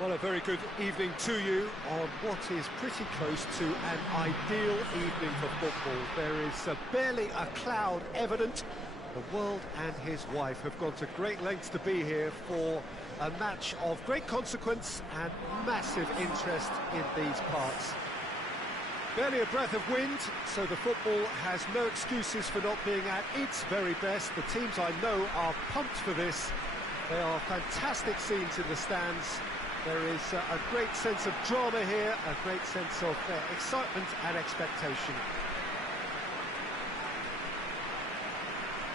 Well, a very good evening to you on what is pretty close to an ideal evening for football. There is barely a cloud evident. The world and his wife have gone to great lengths to be here for a match of great consequence and massive interest in these parts. Barely a breath of wind, so the football has no excuses for not being at its very best. The teams I know are pumped for this. There are fantastic scenes in the stands. There is a great sense of drama here, a great sense of excitement and expectation.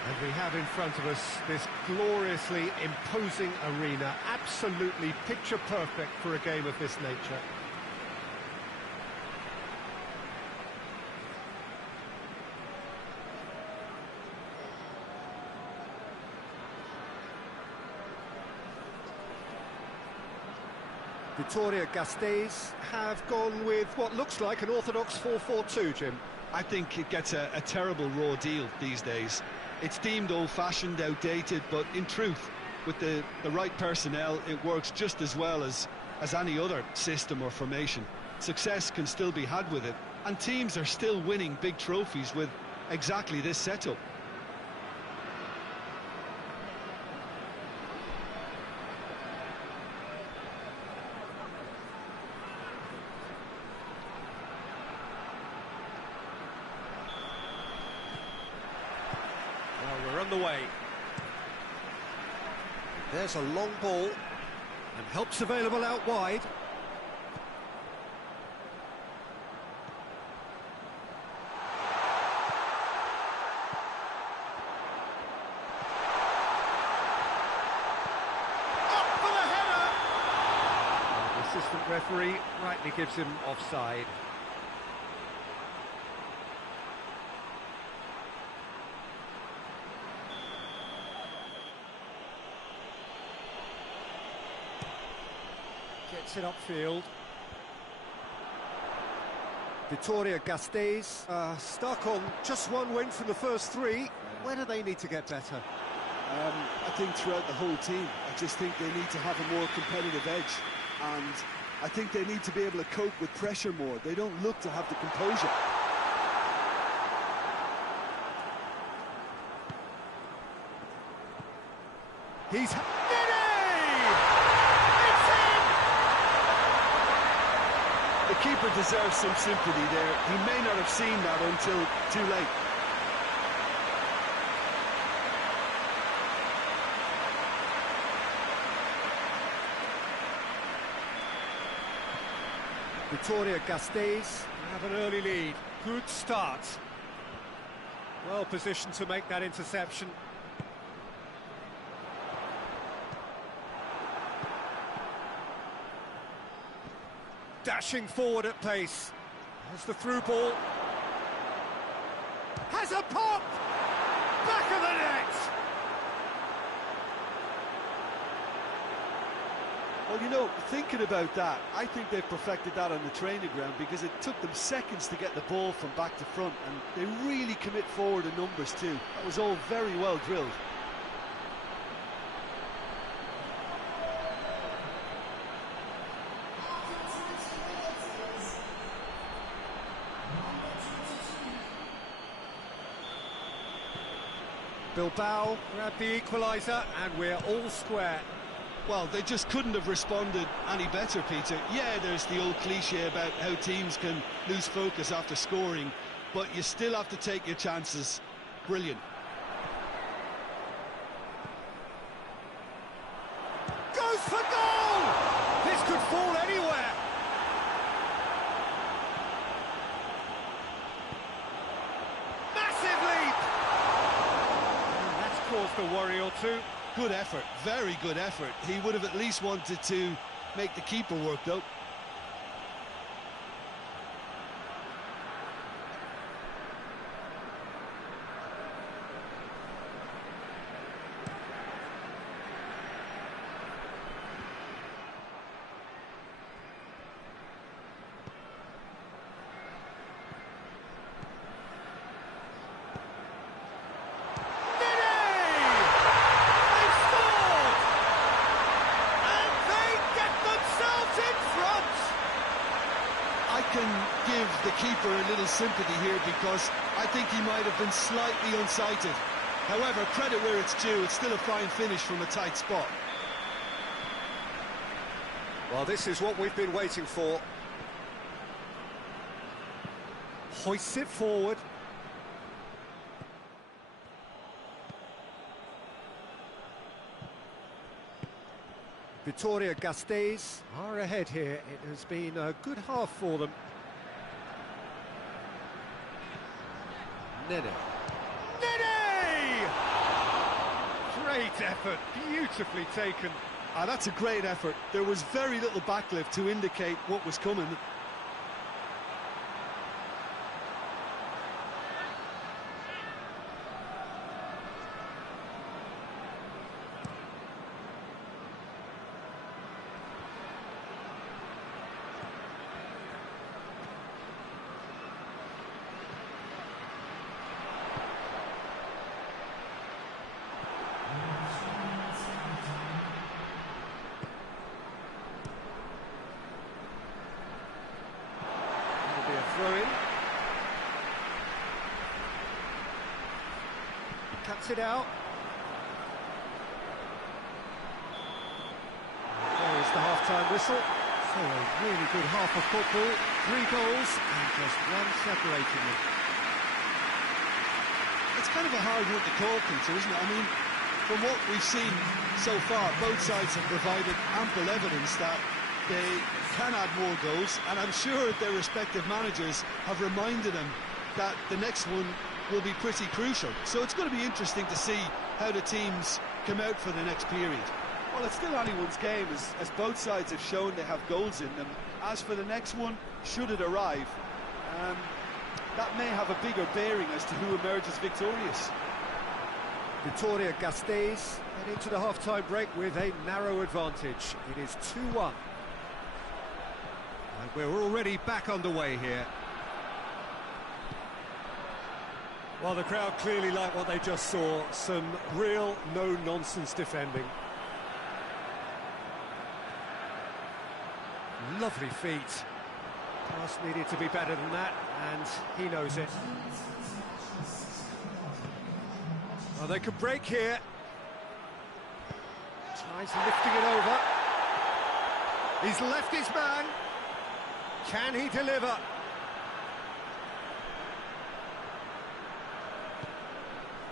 And we have in front of us this gloriously imposing arena, absolutely picture perfect for a game of this nature. Vitoria-Gasteiz have gone with what looks like an orthodox 4-4-2, Jim. I think it gets a terrible raw deal these days. It's deemed old-fashioned, outdated, but in truth, with the right personnel, it works just as well as any other system or formation. Success can still be had with it, and teams are still winning big trophies with exactly this setup. Well, we're on the way. There's a long ball, and help's available out wide. Up for the header! And the assistant referee rightly gives him offside. Gets it upfield. Vitoria-Gasteiz stuck on just one win from the first three. Where do they need to get better? I think throughout the whole team. I just think they need to have a more competitive edge, and I think they need to be able to cope with pressure more. They don't look to have the composure. He's... The keeper deserves some sympathy there. He may not have seen that until too late. Vitoria-Gasteiz have an early lead. Good start. Well positioned to make that interception. Dashing forward at pace. There's the through ball. Has a pop! Back of the net! Well, you know, thinking about that, I think they've perfected that on the training ground, because it took them seconds to get the ball from back to front, and they really commit forward in numbers too. That was all very well drilled. Bilbao grab the equaliser, and we're all square. Well, they just couldn't have responded any better, Peter. Yeah, there's the old cliche about how teams can lose focus after scoring, but you still have to take your chances. Brilliant. Goes for goal! This could fall anywhere. Massive leap! And that's caused a worry or two. Good effort, very good effort. He would have at least wanted to make the keeper work, though. sympathy here because I think he might have been slightly unsighted. However, credit where it's due, it's still a fine finish from a tight spot. Well, this is what we've been waiting for. Hoists it forward. Vitoria-Gasteiz are ahead here. It has been a good half for them. Nene. Nene! Great effort, beautifully taken. That's a great effort. There was very little backlift to indicate what was coming. Throw in. Cuts it out. There is the half-time whistle. So a really good half of football. 3 goals and just one separating them. It's kind of a hard one to call, Peter, isn't it? I mean, from what we've seen so far, both sides have provided ample evidence that they can add more goals, and I'm sure their respective managers have reminded them that the next one will be pretty crucial. So it's going to be interesting to see how the teams come out for the next period. Well, it's still anyone's game, as both sides have shown they have goals in them. As for the next one, should it arrive, that may have a bigger bearing as to who emerges victorious. Vitoria-Gasteiz head into the half-time break with a narrow advantage. It is 2-1. And we're already back underway here. Well, the crowd clearly like what they just saw. Some real no-nonsense defending. Lovely feet. Pass needed to be better than that, and he knows it. Well, they could break here. Tries lifting it over. He's left his man. Can he deliver?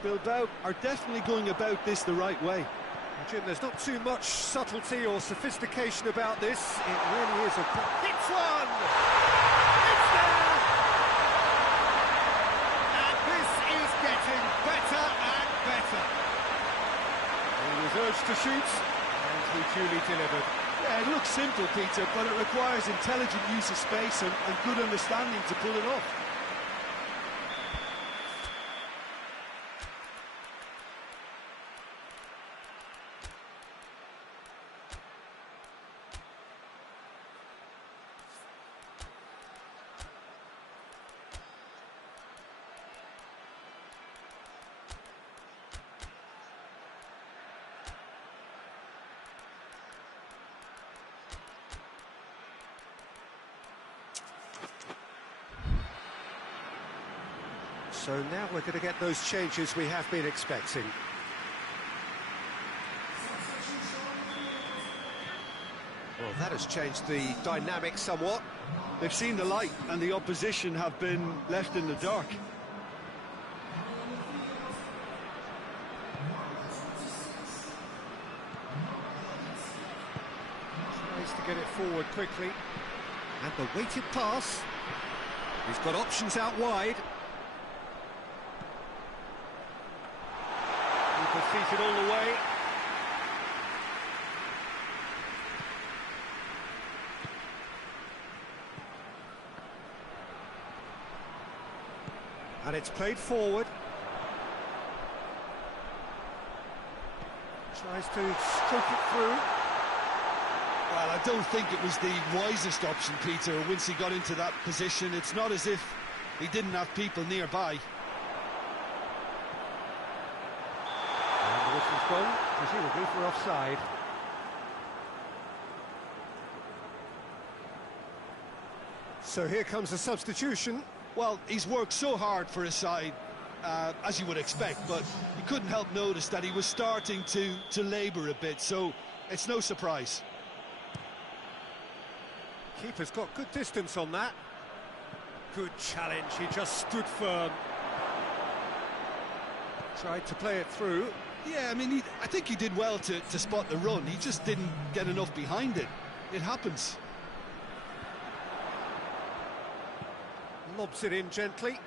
Bilbao are definitely going about this the right way. Jim, there's not too much subtlety or sophistication about this. It really is a... Hits one! It's there! And this is getting better and better. He was urged to shoot, and he duly delivered. Yeah, it looks simple, Peter, but it requires intelligent use of space and good understanding to pull it off. So now we're going to get those changes we have been expecting. Well, that has changed the dynamic somewhat. They've seen the light, and the opposition have been left in the dark. Tries to get it forward quickly. And the weighted pass. He's got options out wide. Seated all the way. And it's played forward. Tries to stroke it through. Well, I don't think it was the wisest option, Peter, once he got into that position. It's not as if he didn't have people nearby. Whistle's gone, presumably for offside. So here comes a substitution. Well, he's worked so hard for his side, as you would expect, but you couldn't help notice that he was starting to labour a bit, so it's no surprise. Keeper's got good distance on that. Good challenge, he just stood firm. Tried to play it through. Yeah, I mean, I think he did well to spot the run. He just didn't get enough behind it. It happens. Lobs it in gently.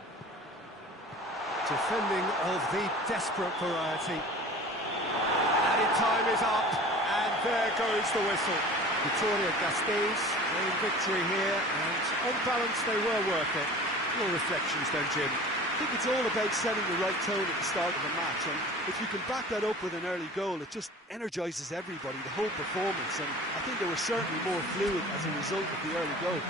Defending of the desperate variety. Added time is up, and there goes the whistle. Torneo gained victory here, and on balance they were worth it. Your reflections then, Jim? I think it's all about setting the right tone at the start of a match, and if you can back that up with an early goal, it just energises everybody, the whole performance, and I think they were certainly more fluid as a result of the early goal.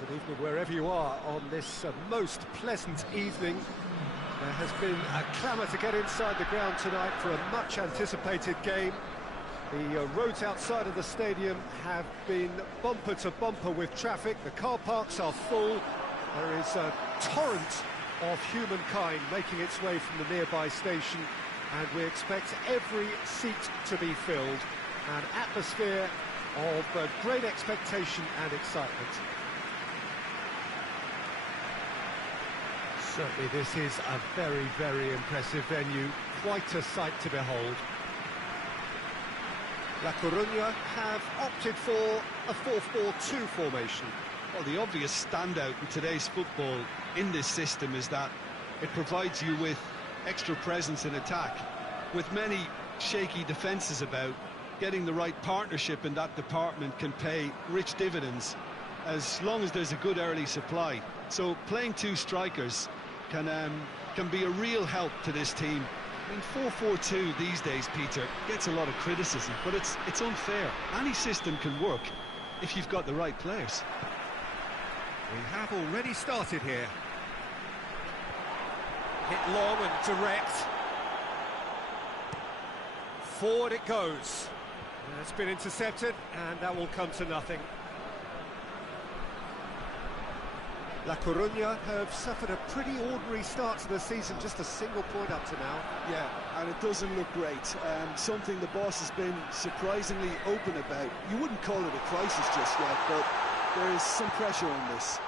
Good evening wherever you are on this most pleasant evening. There has been a clamour to get inside the ground tonight for a much anticipated game. The roads outside of the stadium have been bumper to bumper with traffic. The car parks are full. There is a torrent of humankind making its way from the nearby station, and we expect every seat to be filled. An atmosphere of great expectation and excitement. Certainly this is a very, very impressive venue, quite a sight to behold. La Coruña have opted for a 4-4-2 formation. Well, the obvious standout in today's football in this system is that it provides you with extra presence in attack. With many shaky defences about, getting the right partnership in that department can pay rich dividends, as long as there's a good early supply. So playing two strikers can be a real help to this team. I mean, 4-4-2 these days, Peter, gets a lot of criticism, but it's unfair. Any system can work if you've got the right players. We have already started here. Hit long and direct. Forward it goes. It's been intercepted, and that will come to nothing. La Coruña have suffered a pretty ordinary start to the season, just a single point up to now. Yeah, and it doesn't look great. Something the boss has been surprisingly open about. You wouldn't call it a crisis just yet, but there is some pressure on this.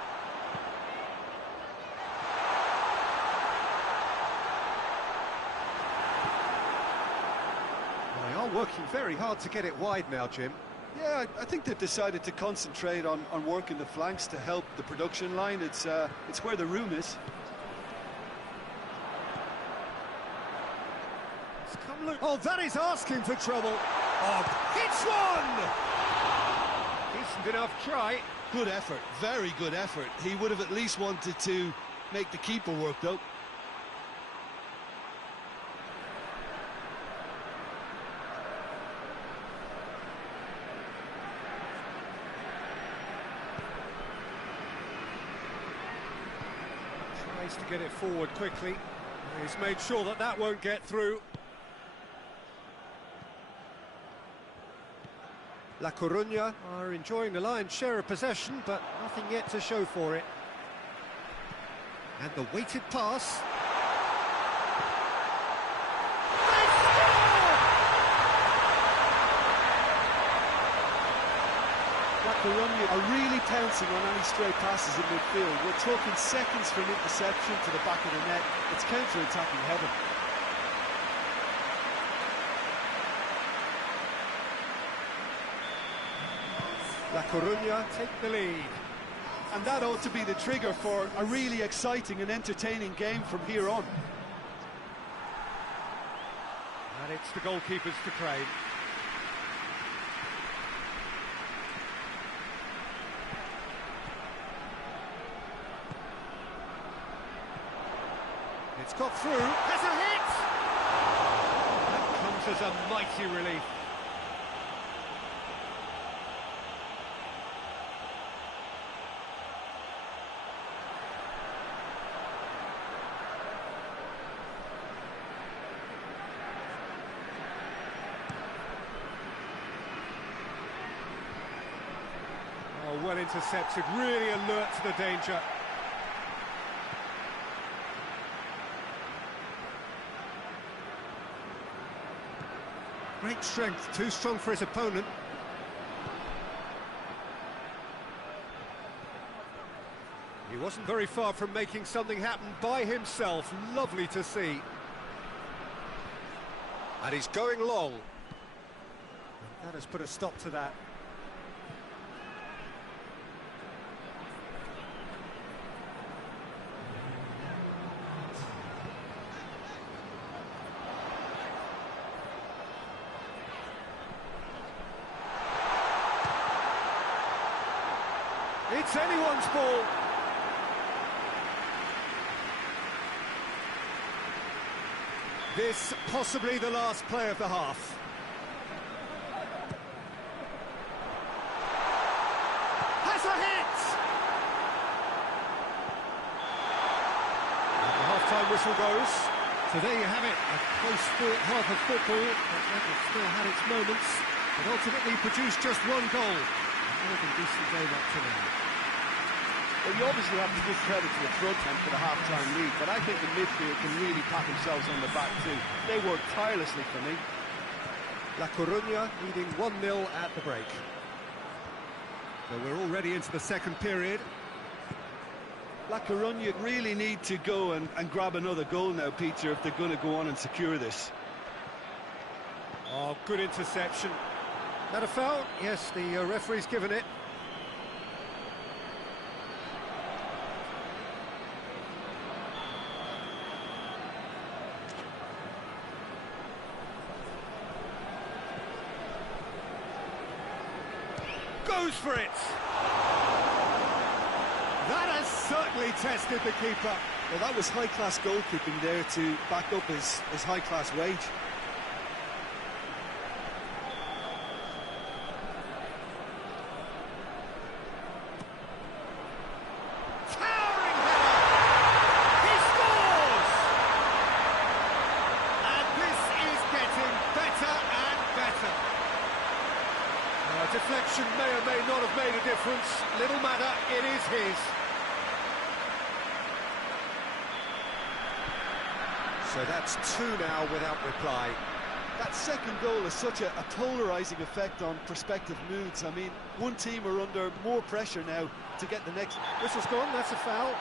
They are working very hard to get it wide now, Jim. Yeah, I think they've decided to concentrate on working the flanks to help the production line. It's where the room is. Oh, that is asking for trouble. Oh, hits one! Decent enough try. Good effort, very good effort. He would have at least wanted to make the keeper work, though. To get it forward quickly. He's made sure that that won't get through. La Coruña are enjoying the lion's share of possession, but nothing yet to show for it. And the weighted pass. La Coruña are really pouncing on any stray passes in midfield. We're talking seconds from interception to the back of the net. It's counter-attacking heaven. La Coruña take the lead. And that ought to be the trigger for a really exciting and entertaining game from here on. And it's the goalkeepers to claim. It's got through. Has a hit! That comes as a mighty relief. Oh, well intercepted, really alert to the danger. Great strength, too strong for his opponent. He wasn't very far from making something happen by himself. Lovely to see. And he's going long. That has put a stop to that. It's anyone's ball. This possibly the last play of the half. Has a hit! And the half-time whistle goes. So there you have it, a close-fought half of football, but it still had its moments, but ultimately produced just one goal. More than decent game up to now. Well, you obviously have to give credit to the front end for the half-time lead, but I think the midfield can really pat themselves on the back too. They worked tirelessly for me. La Coruña leading 1-0 at the break. So we're already into the second period. La Coruña really need to go and grab another goal now, Peter, if they're going to go on and secure this. Oh, good interception. That a foul? Yes, the referee's given it. Goes for it! That has certainly tested the keeper. Well, that was high-class goalkeeping there to back up his high-class wage. Deflection may or may not have made a difference. Little matter, it is his. So that's 2 now without reply. That second goal has such a polarising effect on prospective moods. I mean, one team are under more pressure now to get the next. Whistle's gone, that's a foul.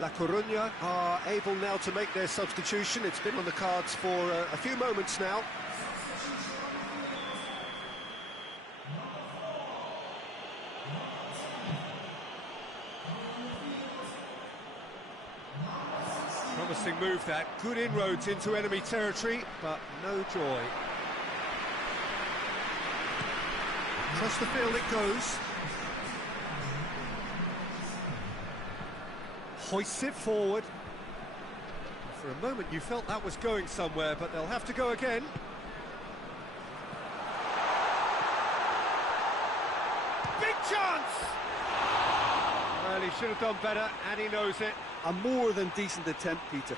La Coruña are able now to make their substitution. It's been on the cards for a few moments now. Promising move that. Good inroads into enemy territory, but no joy. Across the field it goes. Hoists it forward. For a moment you felt that was going somewhere, but they'll have to go again. Big chance! Well, he should have done better, and he knows it. A more than decent attempt, Peter.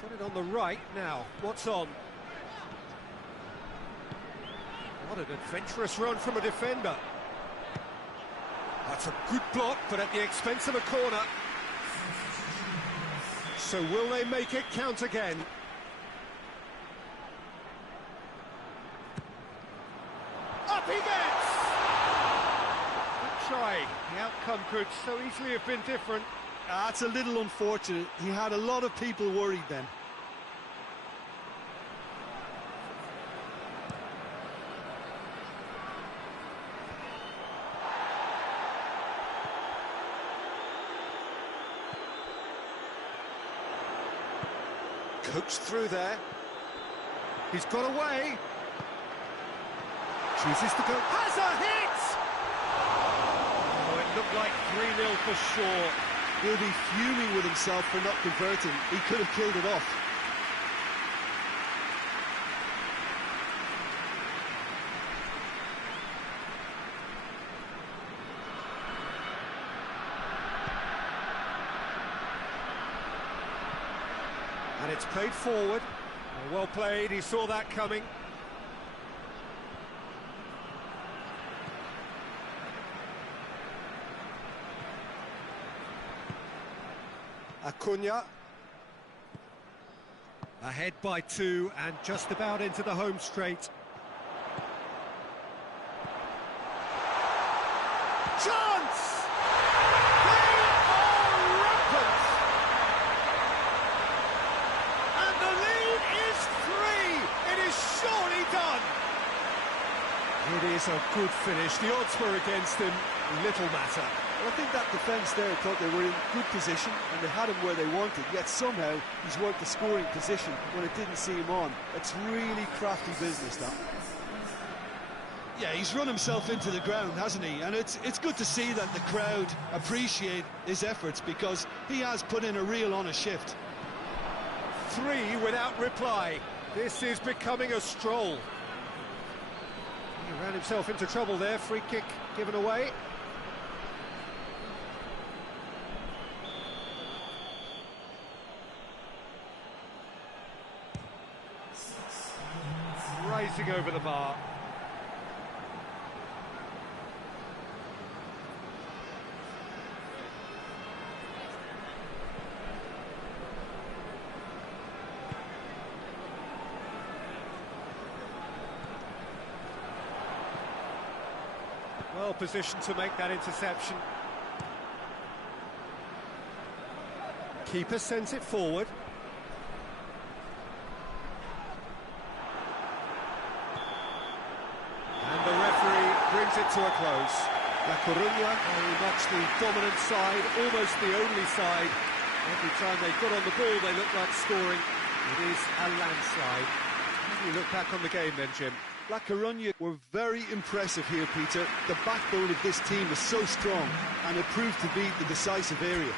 Put it on the right now. What's on? What an adventurous run from a defender. That's a good block, but at the expense of a corner. So will they make it count again? Up he gets! Good try. The outcome could so easily have been different. That's a little unfortunate. He had a lot of people worried then. Coached through there. He's got away. Chooses to go. Has a hit! Oh, it looked like 3-0 for sure. He'll be fuming with himself for not converting. He could have killed it off. And it's played forward. Well played, he saw that coming. Acuna. Ahead by 2 and just about into the home straight. Chance! They are rampant! And the lead is 3! It is surely done! It is a good finish. The odds were against him. Little matter. Well, I think that defence there thought they were in good position and they had him where they wanted, yet somehow he's worked the scoring position when it didn't see him on. It's really crafty business, that. Yeah, he's run himself into the ground, hasn't he? And it's good to see that the crowd appreciate his efforts because he has put in a real honest shift. 3 without reply. This is becoming a stroll. He ran himself into trouble there. Free kick given away. Rising over the bar. Well positioned to make that interception. Keeper sends it forward. And the referee brings it to a close. La Coruña, very much the dominant side, almost the only side. Every time they got on the ball, they looked like scoring. It is a landslide. How do you look back on the game then, Jim? La Coruña were very impressive here, Peter. The backbone of this team is so strong, and it proved to be the decisive area.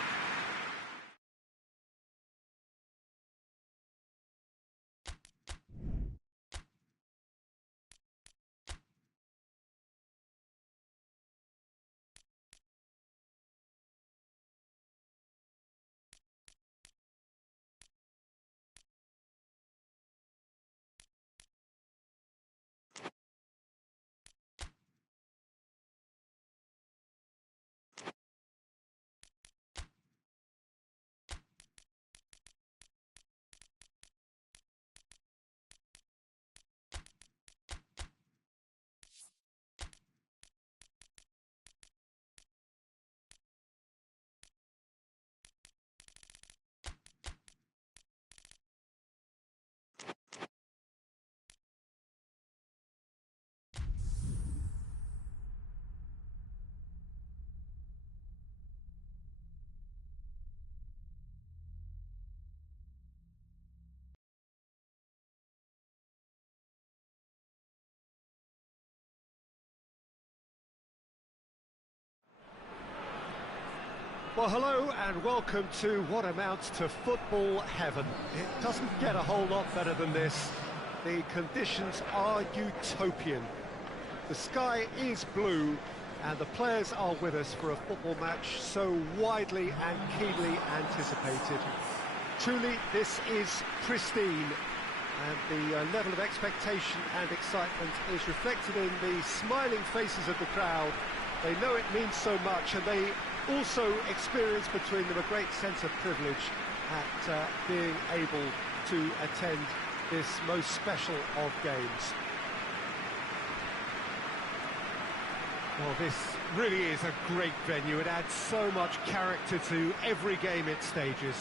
Well, hello and welcome to what amounts to football heaven. It doesn't get a whole lot better than this. The conditions are utopian. The sky is blue and the players are with us for a football match so widely and keenly anticipated. Truly, this is pristine, and the level of expectation and excitement is reflected in the smiling faces of the crowd. They know it means so much, and they also experience between them a great sense of privilege at being able to attend this most special of games. Well, this really is a great venue. It adds so much character to every game it stages.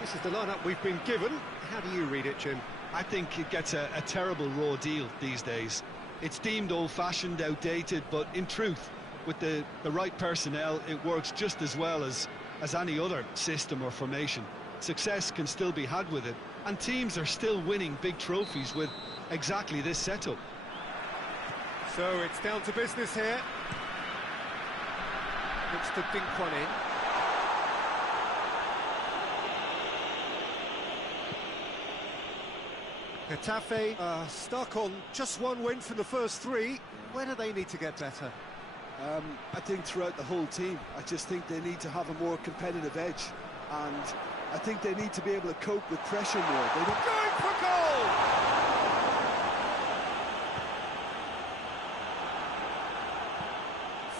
This is the lineup we've been given. How do you read it, Jim? I think it gets a terrible raw deal these days. It's deemed old-fashioned, outdated, but in truth, with the right personnel, it works just as well as any other system or formation. Success can still be had with it, and teams are still winning big trophies with exactly this setup. So it's down to business here. Looks to dink one in. Getafe stuck on just one win from the first three. Where do they need to get better? I think throughout the whole team, I just think they need to have a more competitive edge, and I think they need to be able to cope with pressure more. They don't... Going for goal!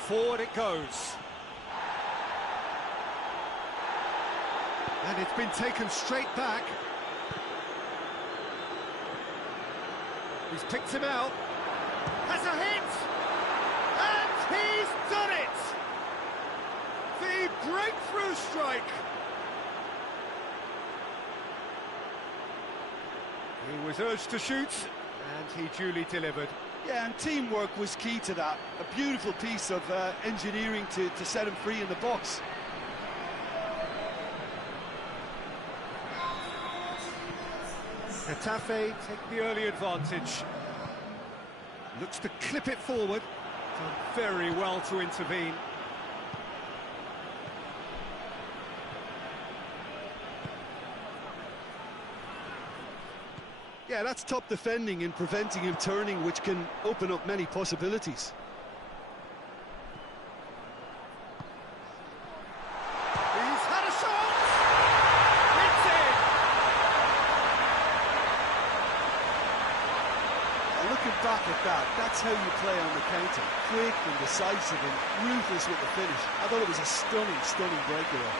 Forward it goes. And it's been taken straight back. He's picked him out. Has a hit! And he's done it! The breakthrough strike! He was urged to shoot, and he duly delivered. Yeah, and teamwork was key to that. A beautiful piece of engineering to set him free in the box. Getafe take the early advantage. Looks to clip it forward. Done very well to intervene. Yeah, that's top defending and preventing him turning, which can open up many possibilities. He's had a shot! It's in! Looking back at that, that's how you play on the counter. Quick and decisive and ruthless with the finish. I thought it was a stunning, stunning breakaway.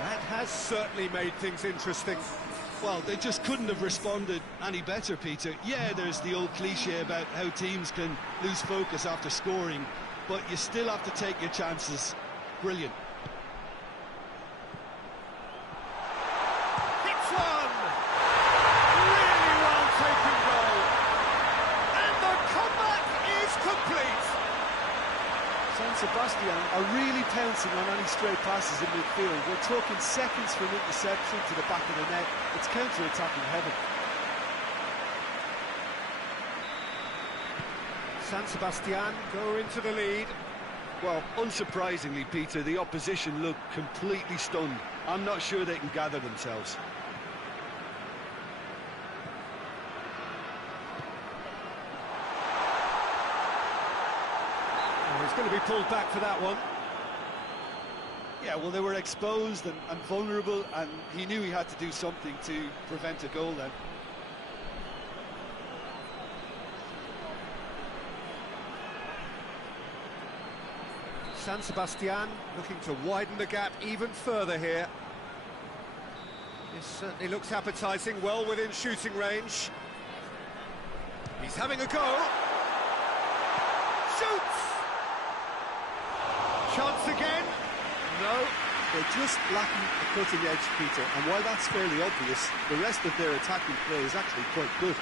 That has certainly made things interesting. Well, they just couldn't have responded any better, Peter. Yeah, there's the old cliche about how teams can lose focus after scoring, but you still have to take your chances. Brilliant. Hits one! Really well taken goal. And the comeback is complete. San Sebastian are really pouncing on any stray passes in midfield. We're talking seconds from interception to the back of the net. It's counter-attacking heaven. San Sebastian go into the lead. Well, unsurprisingly, Peter, the opposition look completely stunned. I'm not sure they can gather themselves. He's going to be pulled back for that one. Yeah, well, they were exposed and vulnerable, and he knew he had to do something to prevent a goal then. San Sebastian looking to widen the gap even further here. This certainly looks appetising, well within shooting range. He's having a go. Shoots! Chance again. No. They're just lacking a cutting edge, Peter, and while that's fairly obvious, the rest of their attacking play is actually quite good.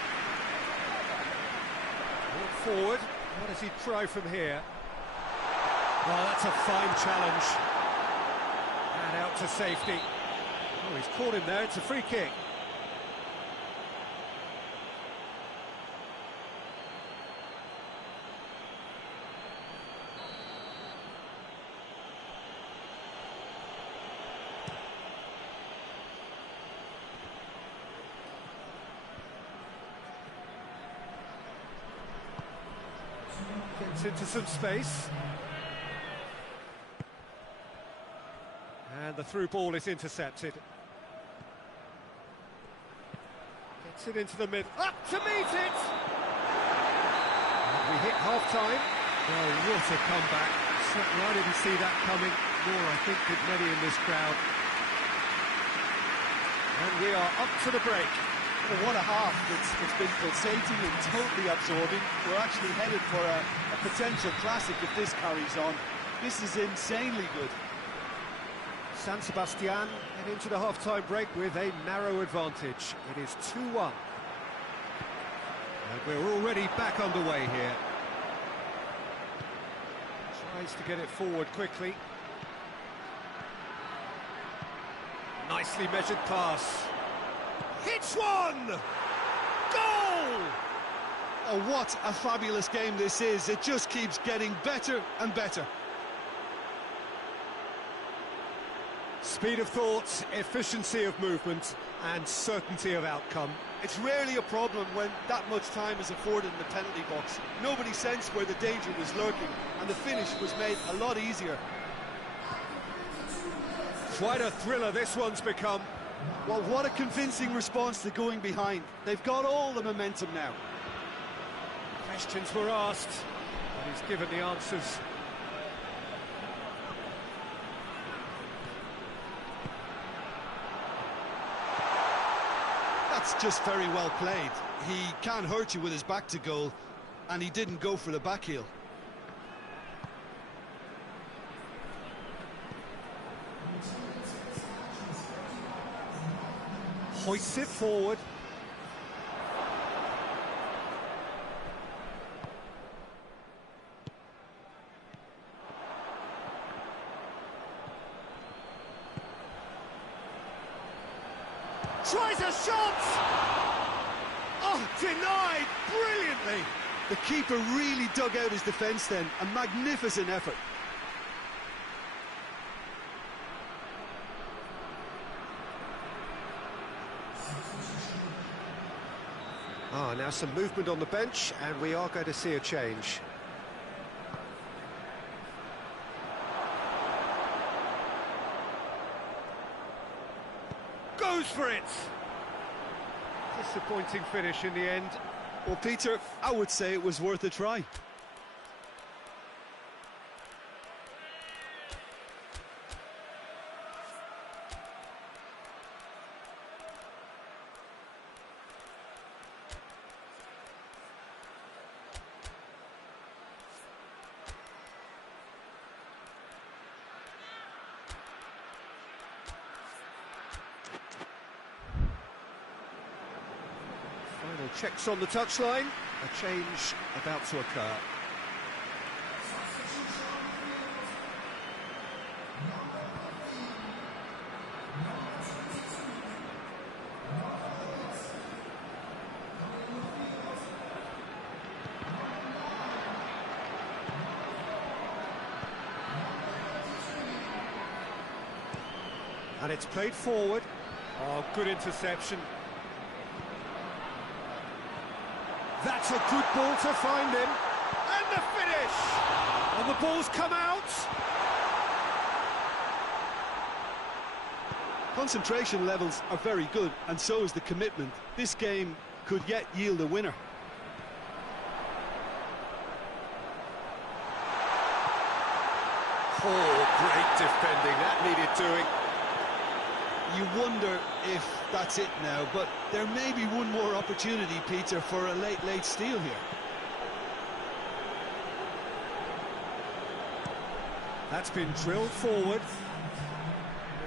Walk forward. What does he try from here? Oh, that's a fine challenge. And out to safety. Oh, he's caught him there. It's a free kick. Gets into some space. And the through ball is intercepted. Gets it into the mid. Up to meet it! And we hit half-time. Well, what a comeback. Certainly I didn't see that coming, nor I think did many in this crowd. And we are up to the break. Well, what a half. It's been pulsating and totally absorbing. We're actually headed for a potential classic if this carries on. This is insanely good. San Sebastian head into the half-time break with a narrow advantage. It is 2-1. And we're already back underway here. Tries to get it forward quickly. Nicely measured pass. Hits one! Goal! Oh, what a fabulous game this is. It just keeps getting better and better. Speed of thought, efficiency of movement, and certainty of outcome. It's rarely a problem when that much time is afforded in the penalty box. Nobody sensed where the danger was lurking, and the finish was made a lot easier. Quite a thriller this one's become. Well, what a convincing response to going behind. They've got all the momentum now. Questions were asked, and he's given the answers. That's just very well played. He can't hurt you with his back to goal, and he didn't go for the back heel. Hoists it forward. Tries a shot! Oh, denied brilliantly! The keeper really dug out his defence then. A magnificent effort. Now some movement on the bench, and we are going to see a change. Goes for it! Disappointing finish in the end. Well, Peter, I would say it was worth a try. Final checks on the touchline. A change about to occur. And it's played forward. Oh, good interception. That's a good ball to find him. And the finish! And the ball's come out. Concentration levels are very good, and so is the commitment. This game could yet yield a winner. Oh, great defending. That needed doing. You wonder if that's it now, but there may be one more opportunity, Peter, for a late steal here. That's been drilled forward.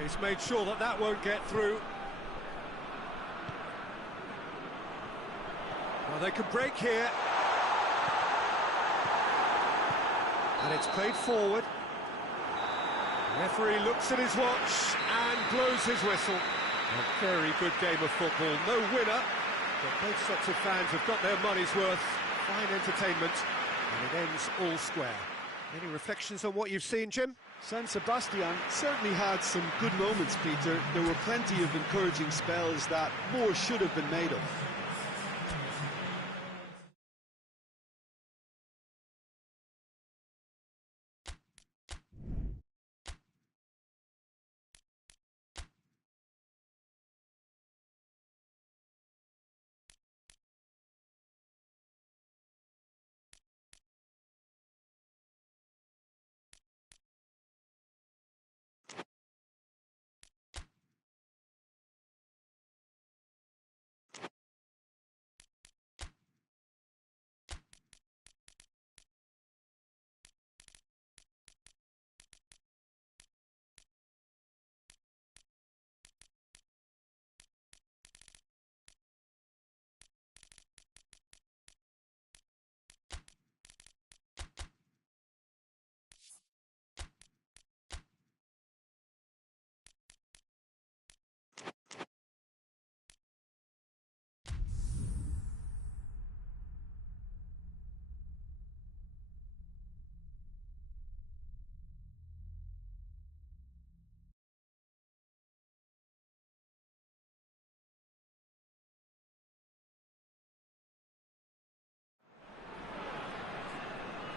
He's made sure that that won't get through. Well, they can break here. And it's played forward. The referee looks at his watch and blows his whistle. A very good game of football. No winner, but both sets of fans have got their money's worth. Fine entertainment, and it ends all square. Any reflections on what you've seen, Jim? San Sebastian certainly had some good moments, Peter. There were plenty of encouraging spells that more should have been made of.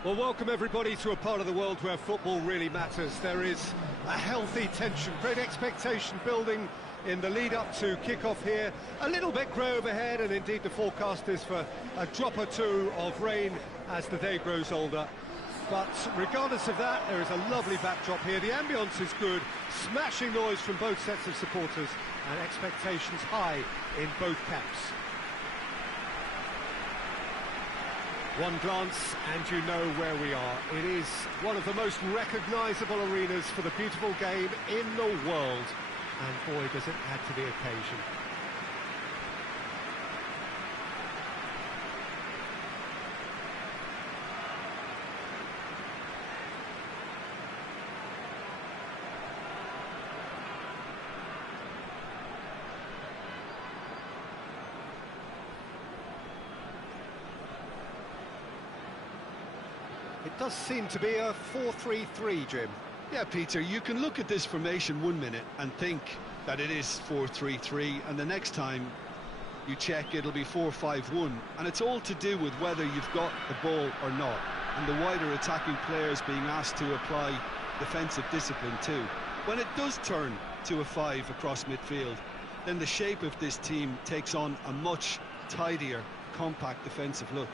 Well, welcome everybody to a part of the world where football really matters. There is a healthy tension, great expectation building in the lead-up to kick-off here. A little bit grey overhead, and indeed the forecast is for a drop or two of rain as the day grows older. But regardless of that, there is a lovely backdrop here. The ambience is good, smashing noise from both sets of supporters, and expectations high in both camps. One glance and you know where we are. It is one of the most recognisable arenas for the beautiful game in the world. And boy, does it add to the occasion. It does seem to be a 4-3-3, Jim. Yeah, Peter, you can look at this formation 1 minute and think that it is 4-3-3, and the next time you check, it'll be 4-5-1, and it's all to do with whether you've got the ball or not, and the wider attacking players being asked to apply defensive discipline too. When it does turn to a 5 across midfield, then the shape of this team takes on a much tidier, compact defensive look.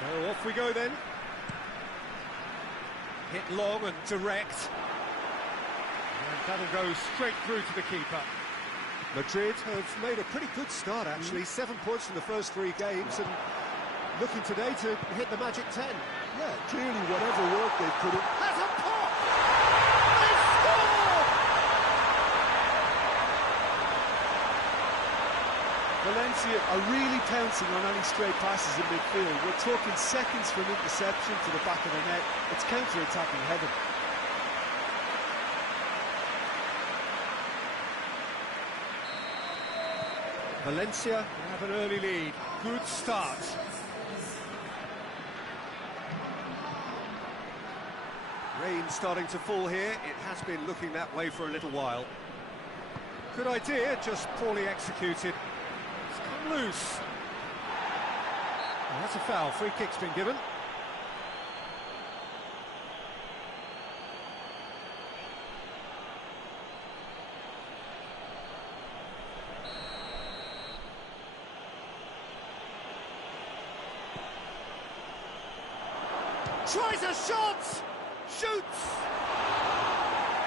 So off we go then. Hit long and direct. And that'll go straight through to the keeper. Madrid have made a pretty good start, actually. 7 points from the first 3 games, and looking today to hit the magic 10. Yeah, clearly whatever work they've put in. Has a pop! They score! Valencia are really pouncing on any stray passes in midfield. We're talking seconds from interception to the back of the net. It's counter-attacking heaven. Valencia have an early lead. Good start. Rain starting to fall here. It has been looking that way for a little while. Good idea, just poorly executed. It's come loose. Well, that's a foul. Free kick's been given. Tries a shot! Shoots!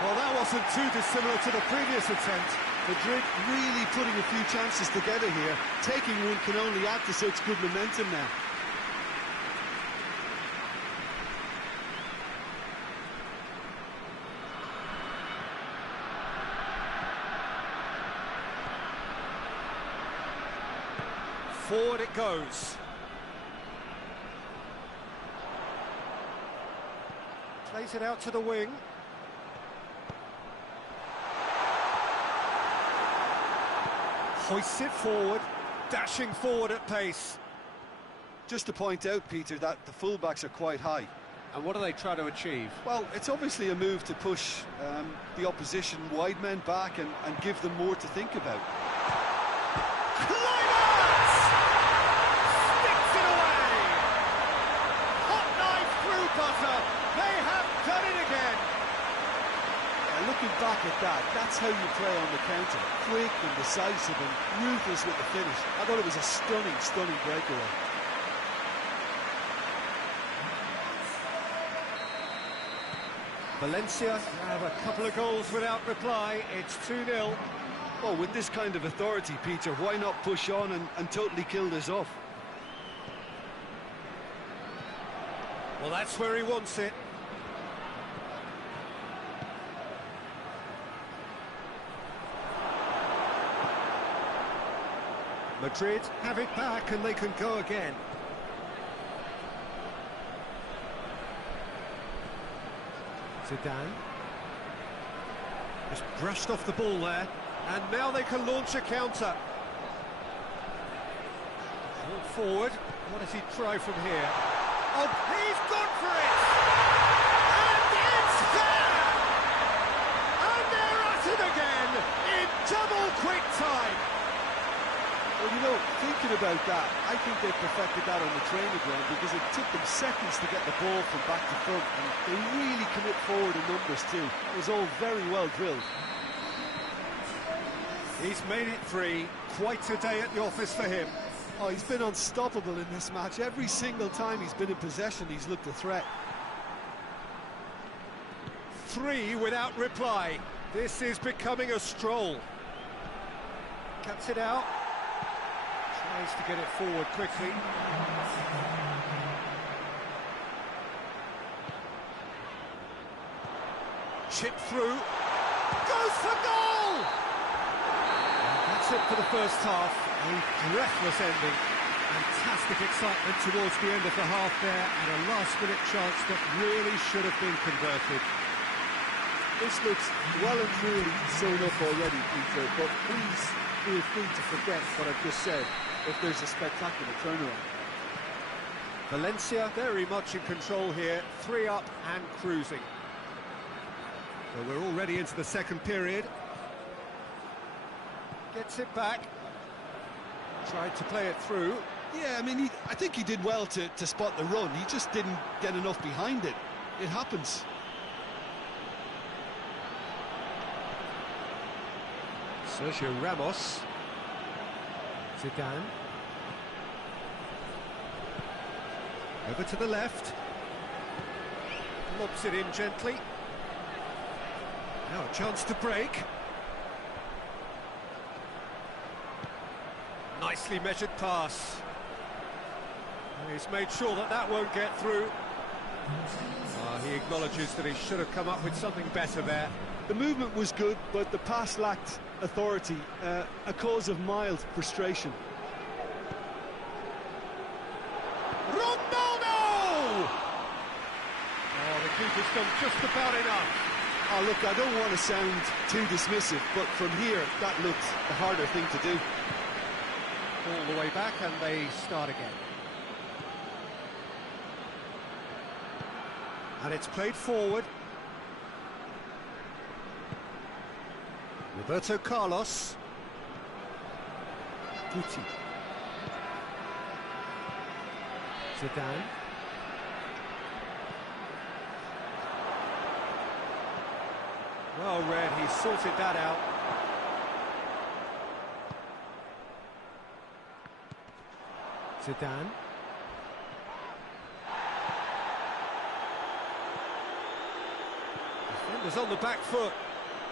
Well, that wasn't too dissimilar to the previous attempt. Madrid really putting a few chances together here. Taking one can only add to such good momentum now. Forward it goes. Plays it out to the wing. Hoists it forward, dashing forward at pace. Just to point out, Peter, that the fullbacks are quite high. And what do they try to achieve? Well, it's obviously a move to push the opposition wide men back and give them more to think about. Climax! Sticks it away! Hot knife through butter. They have done it again. Looking back at that, that's how you play on the counter. Quick and decisive and ruthless with the finish. I thought it was a stunning, stunning breakaway. Valencia have a couple of goals without reply. It's 2-0. Well, with this kind of authority, Peter, why not push on and totally kill this off? Well, that's where he wants it. Madrid have it back and they can go again. Zidane. Just brushed off the ball there. And now they can launch a counter. Forward. What does he try from here? Oh, he's gone for it! And Well, you know, thinking about that, I think they perfected that on the training ground because it took them seconds to get the ball from back to front, and they really commit forward in numbers too. It was all very well drilled. He's made it 3. Quite a day at the office for him. Oh, he's been unstoppable in this match. Every single time he's been in possession, he's looked a threat. 3 without reply. This is becoming a stroll. Cuts it out. Tries to get it forward quickly. Chip through. Goes for goal! And that's it for the first half. A breathless ending. Fantastic excitement towards the end of the half there, and a last-minute chance that really should have been converted. This looks well and truly sewn up already, Peter, but please feel free to forget what I've just said if there's a spectacular turnaround. Valencia very much in control here, 3 up and cruising. So we're already into the second period. Gets it back. Tried to play it through. Yeah, I mean, I think he did well to spot the run. He just didn't get enough behind it. It happens. Sergio Ramos. Zidane. Over to the left. Lobs it in gently. Now a chance to break. Nicely measured pass. He's made sure that that won't get through. He acknowledges that he should have come up with something better there. The movement was good, but the pass lacked authority, a cause of mild frustration. Ronaldo! Oh, the keeper's done just about enough. Oh, look, I don't want to sound too dismissive, but from here, that looked the harder thing to do. All the way back, and they start again. And it's played forward. Roberto Carlos. Guti. Zidane. Well read, he sorted that out. Zidane. Defender's on the back foot.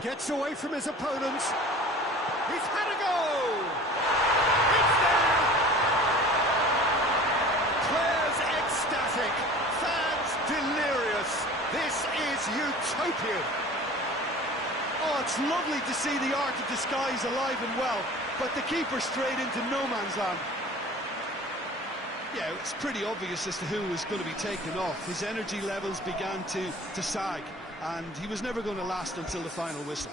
Gets away from his opponents. He's had a go! It's there! Players ecstatic. Fans delirious. This is utopian. Oh, it's lovely to see the art of disguise alive and well, but the keeper straight into no man's land. Yeah, it's pretty obvious as to who was going to be taken off. His energy levels began to sag, and he was never going to last until the final whistle.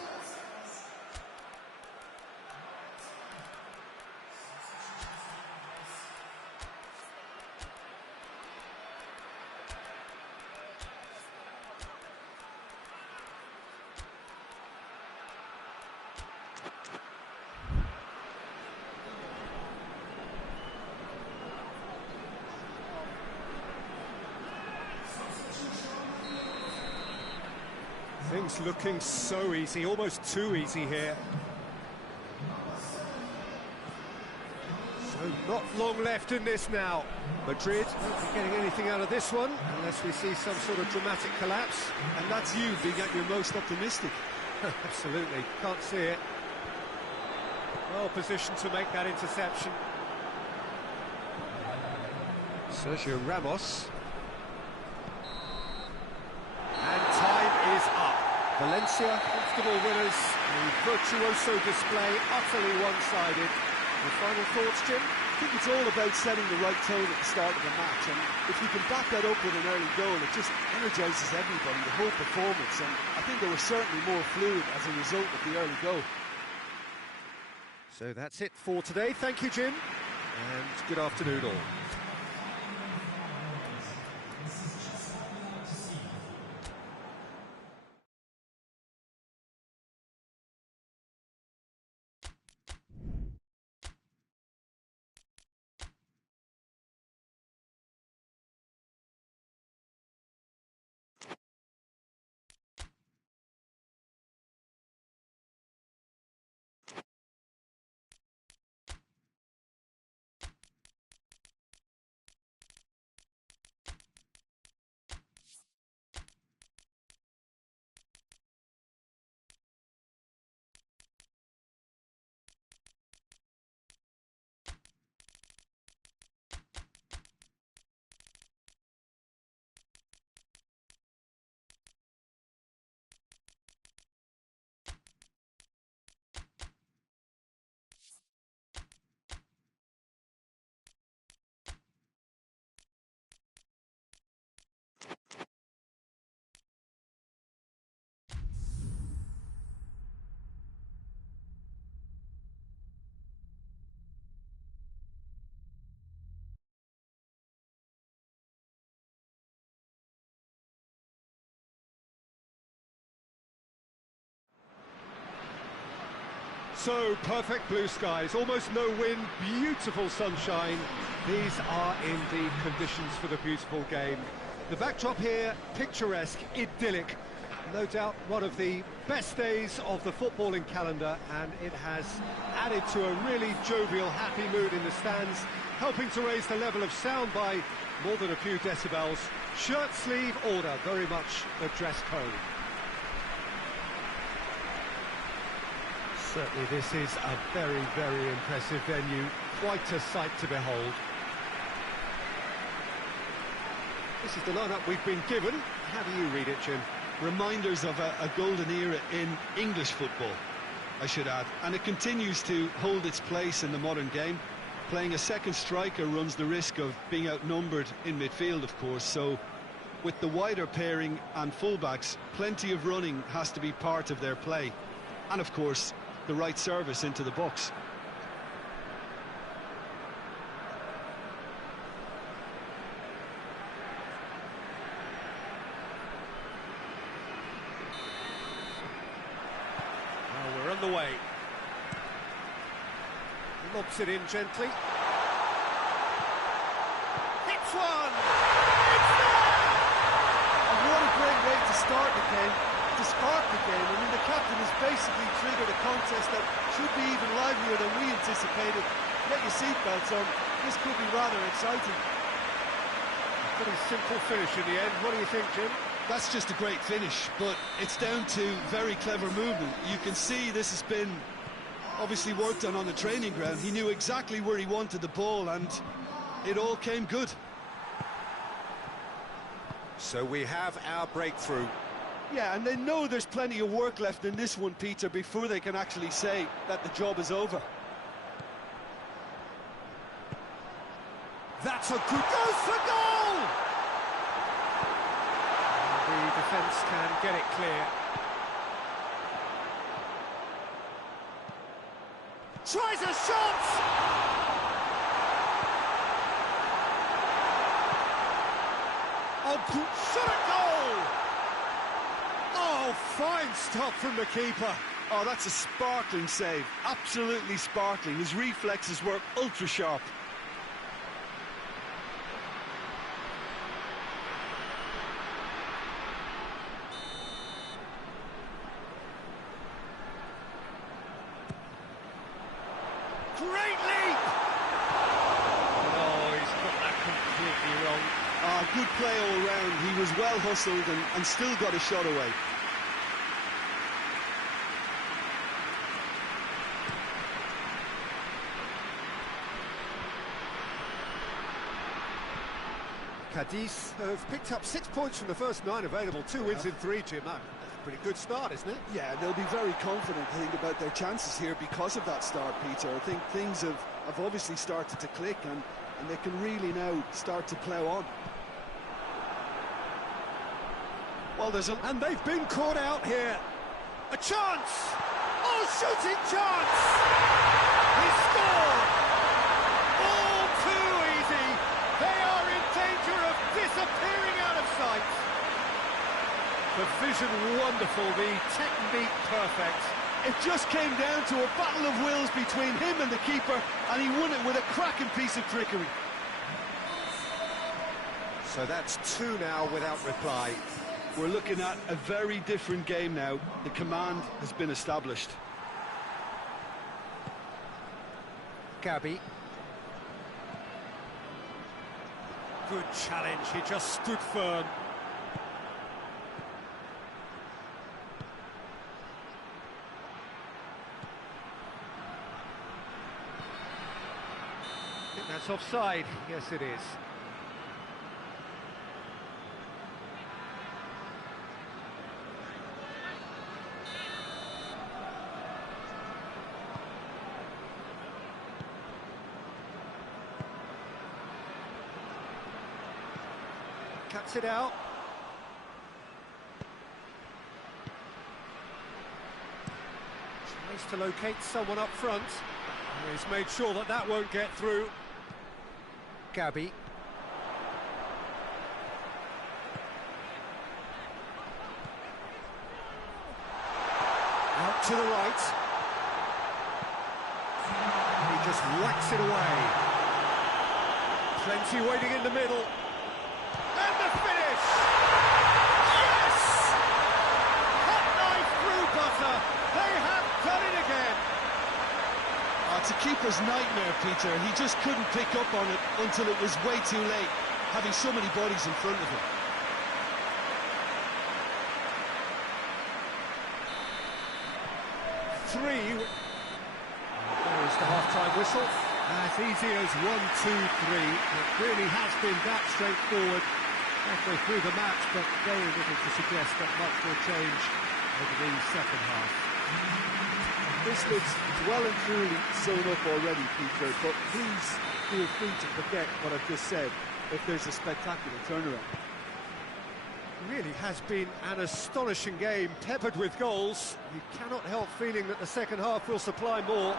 Things looking so easy, almost too easy here. So not long left in this now. Madrid won't be getting anything out of this one unless we see some sort of dramatic collapse. And that's you being at your most optimistic. Absolutely, can't see it. Well positioned to make that interception. Sergio Ramos. And time is up. Valencia, comfortable winners. A virtuoso display, utterly one-sided. Your final thoughts, Jim? I think it's all about setting the right tone at the start of the match, and if you can back that up with an early goal, it just energises everybody, the whole performance, and I think they were certainly more fluid as a result of the early goal. So that's it for today. Thank you, Jim, and good afternoon all. So, perfect blue skies, almost no wind, beautiful sunshine. These are indeed conditions for the beautiful game. The backdrop here, picturesque, idyllic. No doubt one of the best days of the footballing calendar, and it has added to a really jovial, happy mood in the stands, helping to raise the level of sound by more than a few decibels. Shirt sleeve order, very much the dress code. Certainly this is a very, very impressive venue, quite a sight to behold. This is the lineup we've been given. How do you read it, Jim? Reminders of a golden era in English football, I should add, and it continues to hold its place in the modern game. Playing a second striker runs the risk of being outnumbered in midfield, of course, so with the wider pairing and fullbacks, plenty of running has to be part of their play, and of course the right service into the box. Well, we're on the way. Lobs it in gently. Hits one! It's there! And what a great way to start the game, to spark the game. I mean, the captain has basically triggered a contest that should be even livelier than we anticipated. Get your seatbelts on, this could be rather exciting. Pretty simple finish in the end. What do you think, Jim? That's just a great finish, but it's down to very clever movement. You can see this has been obviously worked on the training ground. He knew exactly where he wanted the ball, and it all came good. So we have our breakthrough. Yeah, and they know there's plenty of work left in this one, Peter, before they can actually say that the job is over. That's a good goes for goal! And the defence can get it clear. Tries a shot! Oh, shot at goal! Oh, fine stop from the keeper. Oh, that's a sparkling save, absolutely sparkling. His reflexes were ultra sharp. Great leap! Oh, he's got that completely wrong. Good play all round. He was well hustled and still got a shot away. Cadiz have picked up 6 points from the first 9 available, 2 wins in 3, Jim. That's a pretty good start, isn't it? Yeah, they'll be very confident, I think, about their chances here because of that start, Peter. I think things have obviously started to click, and they can really now start to plough on. Well, and they've been caught out here. A chance! Oh, shooting chance! He scored! All too easy. They are in danger of disappearing out of sight. The vision wonderful, the technique perfect. It just came down to a battle of wills between him and the keeper, and he won it with a cracking piece of trickery. So that's 2 now without reply. We're looking at a very different game now. The command has been established. Gabby. Good challenge, he just stood firm. I think that's offside. Yes, it is. Cuts it out. Tries to locate someone up front. He's made sure that that won't get through. Gabby. Out to the right. just whacks it away. Plenty waiting in the middle. And the finish! Yes! Hot knife through butter. They have done it again. It's a keeper's nightmare, Peter. He just couldn't pick up on it until it was way too late, having so many bodies in front of him. 3. There is the half-time whistle. As easy as 1, 2, 3. It really has been that straightforward halfway through the match, but very little to suggest that much will change over the second half. This looks well and truly sewn up already, Peter, but please feel free to forget what I've just said if there's a spectacular turnaround. Really has been an astonishing game, peppered with goals. You cannot help feeling that the second half will supply more.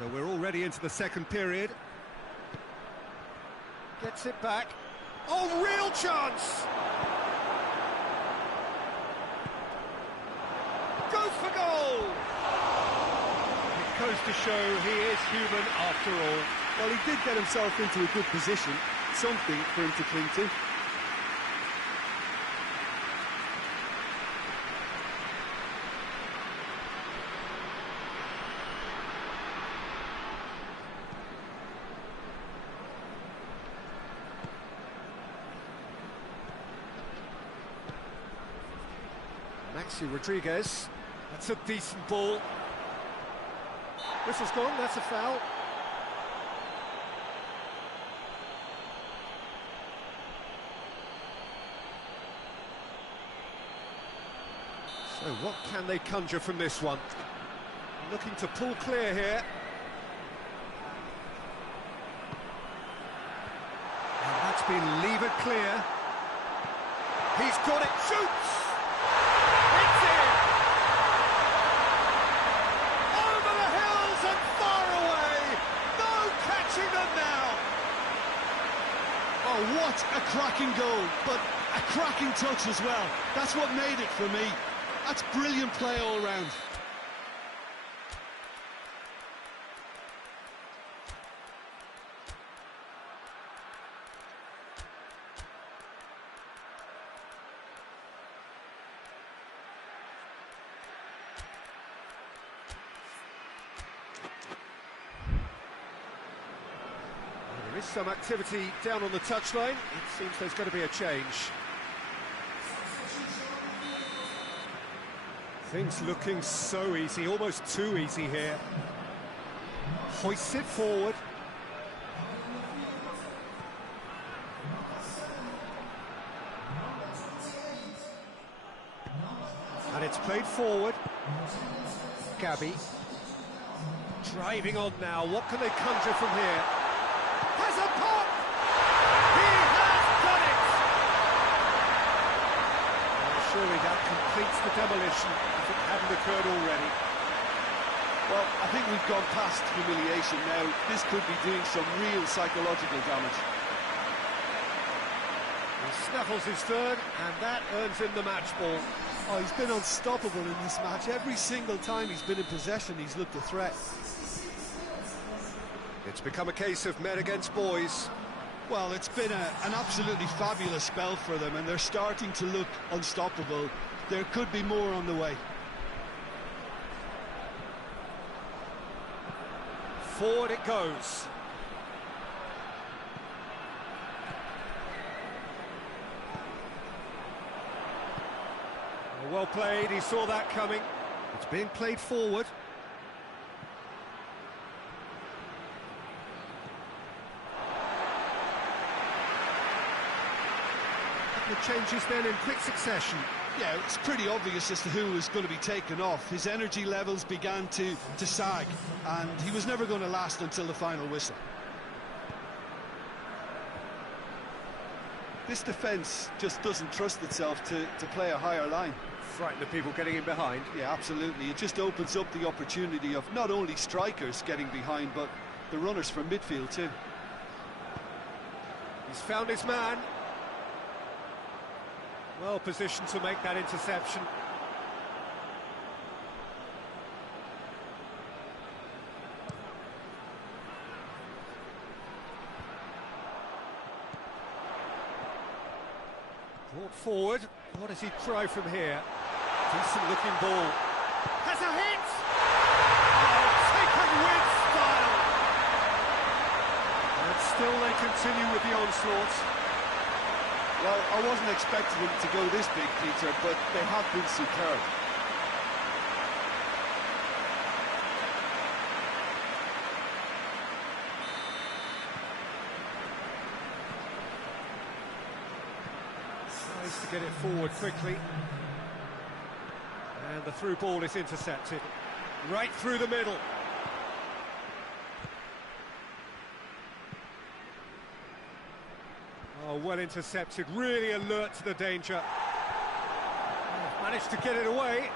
So we're already into the second period. Gets it back. Oh, real chance! Goes for goal! It goes to show he is human after all. Well, he did get himself into a good position, something for him to cling to. Maxi Rodriguez. That's a decent ball. Whistle's gone, that's a foul. So what can they conjure from this one? Looking to pull clear here. And that's been levered clear. He's got it, shoots! It's in! Over the hills and far away! No catching them now! Oh, what a cracking goal, but a cracking touch as well. That's what made it for me. That's brilliant play all round. There is some activity down on the touchline. It seems there's going to be a change. Things looking so easy, almost too easy here. Hoists it forward. And it's played forward. Gabby. Driving on now, what can they conjure from here? Has a pop! He has done it! Well, surely that completes the demolition if it hadn't occurred already. Well, I think we've gone past humiliation now. This could be doing some real psychological damage. He snaffles his third, and that earns him the match ball. Oh, he's been unstoppable in this match. Every single time he's been in possession, he's looked a threat. It's become a case of men against boys. Well, it's been an absolutely fabulous spell for them, and they're starting to look unstoppable. There could be more on the way. Forward it goes. Well played, he saw that coming. It's being played forward. The changes then in quick succession. Yeah, it's pretty obvious as to who was going to be taken off. His energy levels began to sag, and he was never going to last until the final whistle. This defence just doesn't trust itself to play a higher line. Frighten the people getting in behind. Yeah, absolutely. It just opens up the opportunity of not only strikers getting behind, but the runners from midfield too. He's found his man. Well positioned to make that interception. Brought forward. What does he try from here? Decent looking ball. Has a hit! Oh, taken with style! And still they continue with the onslaught. Well, I wasn't expecting them to go this big, Peter, but they have been superb. Tries to get it forward quickly. And the through ball is intercepted. Right through the middle. Oh, well intercepted, really alert to the danger. Oh, managed to get it away.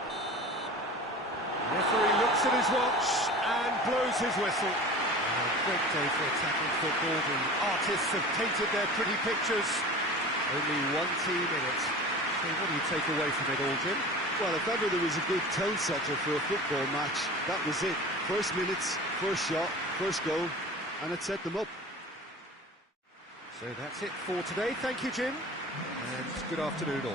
Referee looks at his watch and blows his whistle. Oh, great day for attacking football. The artists have painted their pretty pictures. Only one team in it. So what do you take away from it all, Jim? Well, if ever there was a good tone setter for a football match, that was it. First minutes, first shot, first goal, and it set them up. So that's it for today. Thank you, Jim, and good afternoon all.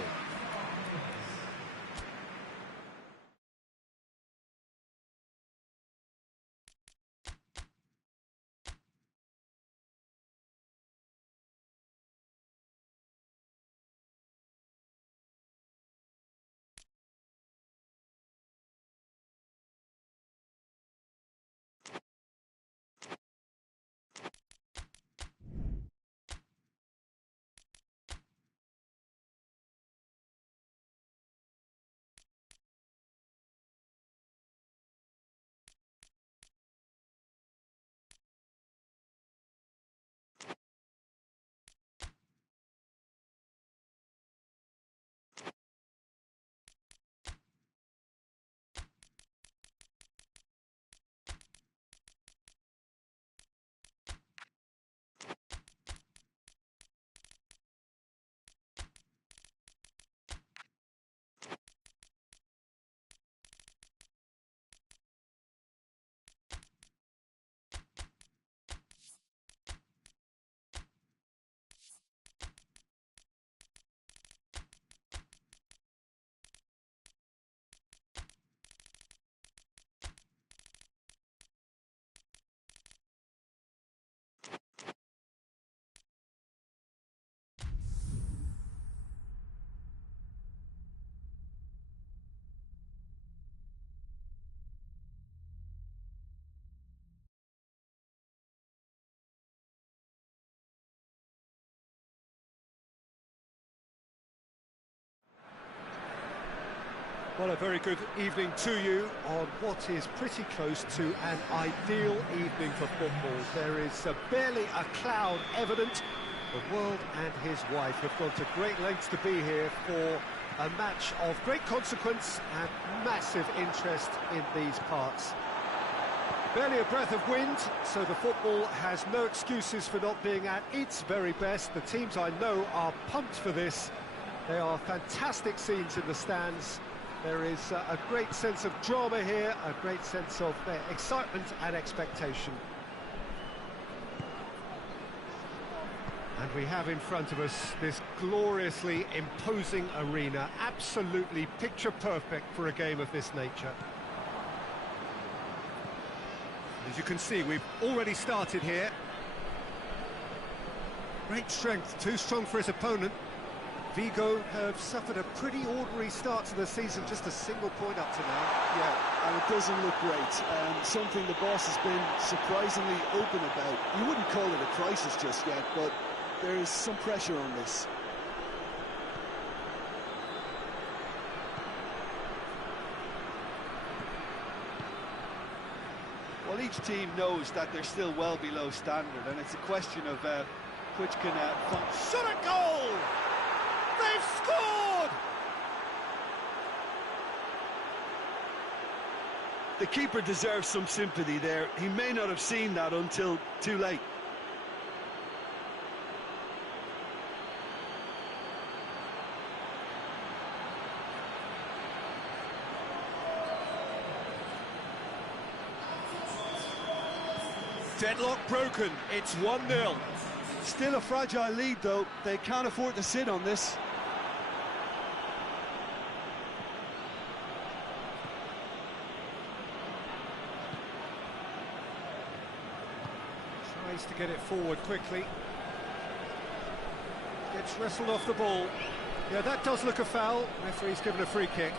Well, a very good evening to you on what is pretty close to an ideal evening for football. There is barely a cloud evident. The world and his wife have gone to great lengths to be here for a match of great consequence and massive interest in these parts. Barely a breath of wind, so the football has no excuses for not being at its very best. The teams I know are pumped for this. They are fantastic scenes in the stands. There is a great sense of drama here, a great sense of excitement and expectation. And we have in front of us this gloriously imposing arena, absolutely picture perfect for a game of this nature. As you can see, we've already started here. Great strength, too strong for his opponent. VIGO have suffered a pretty ordinary start to the season, just a single point up to now. Yeah, and it doesn't look great. Something the boss has been surprisingly open about. You wouldn't call it a crisis just yet, but there's some pressure on this. Well, each team knows that they're still well below standard, and it's a question of which can find... Shot a goal! They've scored! The keeper deserves some sympathy there. He may not have seen that until too late. Deadlock broken, it's 1-0. Still a fragile lead, though. They can't afford to sit on this. Pace to get it forward quickly. Gets wrestled off the ball. Yeah, that does look a foul. Referee's given a free kick.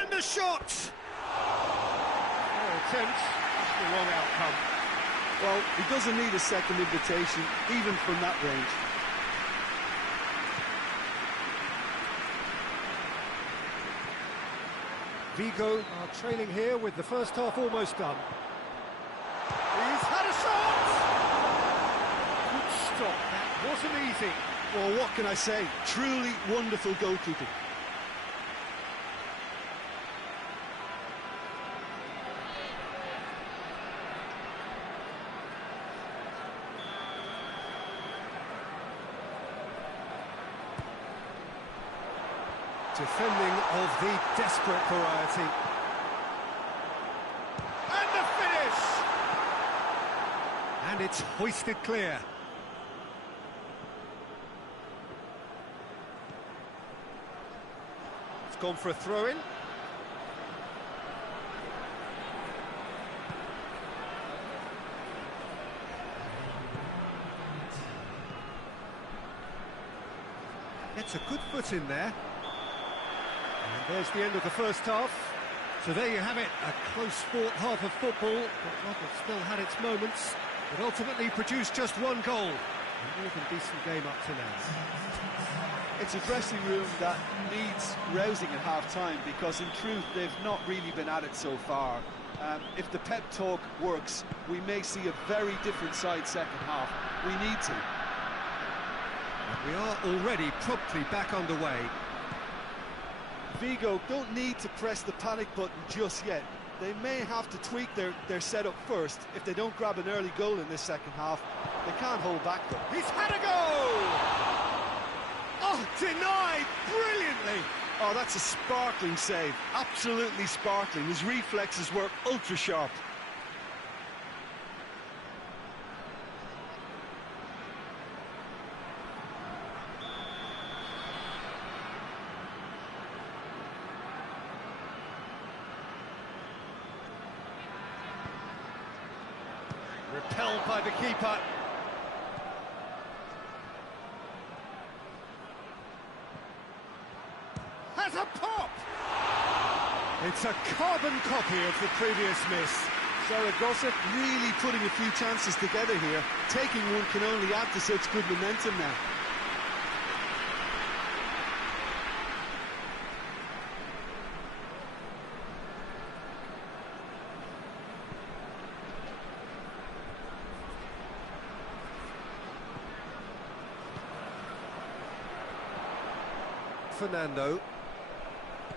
And the shot! Oh, attempts. That's the wrong outcome. Well, he doesn't need a second invitation, even from that range. Vigo are trailing here with the first half almost done. He's had a shot! Good stop, that wasn't easy. Well, what can I say? Truly wonderful goalkeeping. Defending of the desperate variety. And the finish! And it's hoisted clear. It's gone for a throw-in. Gets a good foot in there. And there's the end of the first half. So there you have it, a close-fought half of football, but one that still had its moments, but ultimately produced just one goal. A more than decent game up to now. It's a dressing room that needs rousing at half-time, because in truth they've not really been at it so far. If the pep talk works, we may see a very different side second half. We need to. And we are already promptly back underway. Vigo don't need to press the panic button just yet. They may have to tweak their setup first. If they don't grab an early goal in this second half, they can't hold back though. He's had a goal! Oh, denied brilliantly! Oh, that's a sparkling save. Absolutely sparkling. His reflexes were ultra sharp. Repelled by the keeper. Has a pop! It's a carbon copy of the previous miss. Zaragoza really putting a few chances together here. Taking one can only add to such good momentum now. Fernando,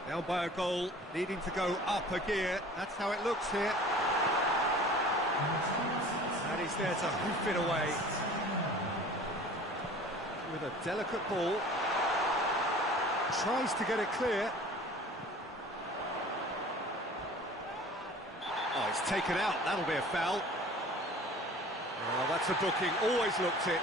down by a goal, needing to go up a gear. That's how it looks here. And he's there to hoof it away. With a delicate ball. Tries to get it clear. Oh, it's taken out. That'll be a foul. Oh, that's a booking. Always looked it.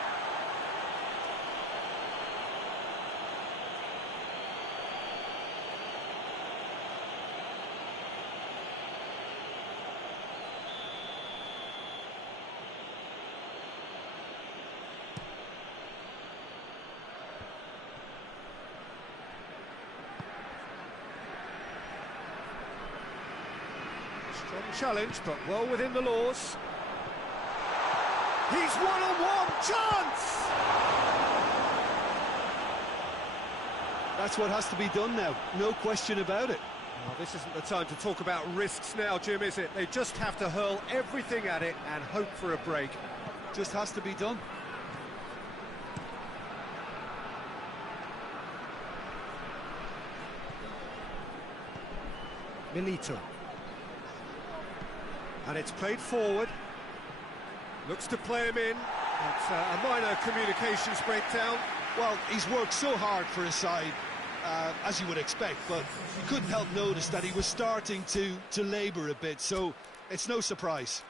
Strong challenge, but well within the laws. He's one-on-one, chance! That's what has to be done now, no question about it. Well, this isn't the time to talk about risks now, Jim, is it? They just have to hurl everything at it and hope for a break. Just has to be done. Milito. And it's played forward. Looks to play him in. It's a minor communications breakdown. Well, he's worked so hard for his side. as you would expect, but you couldn't help notice that he was starting to labour a bit, so it's no surprise.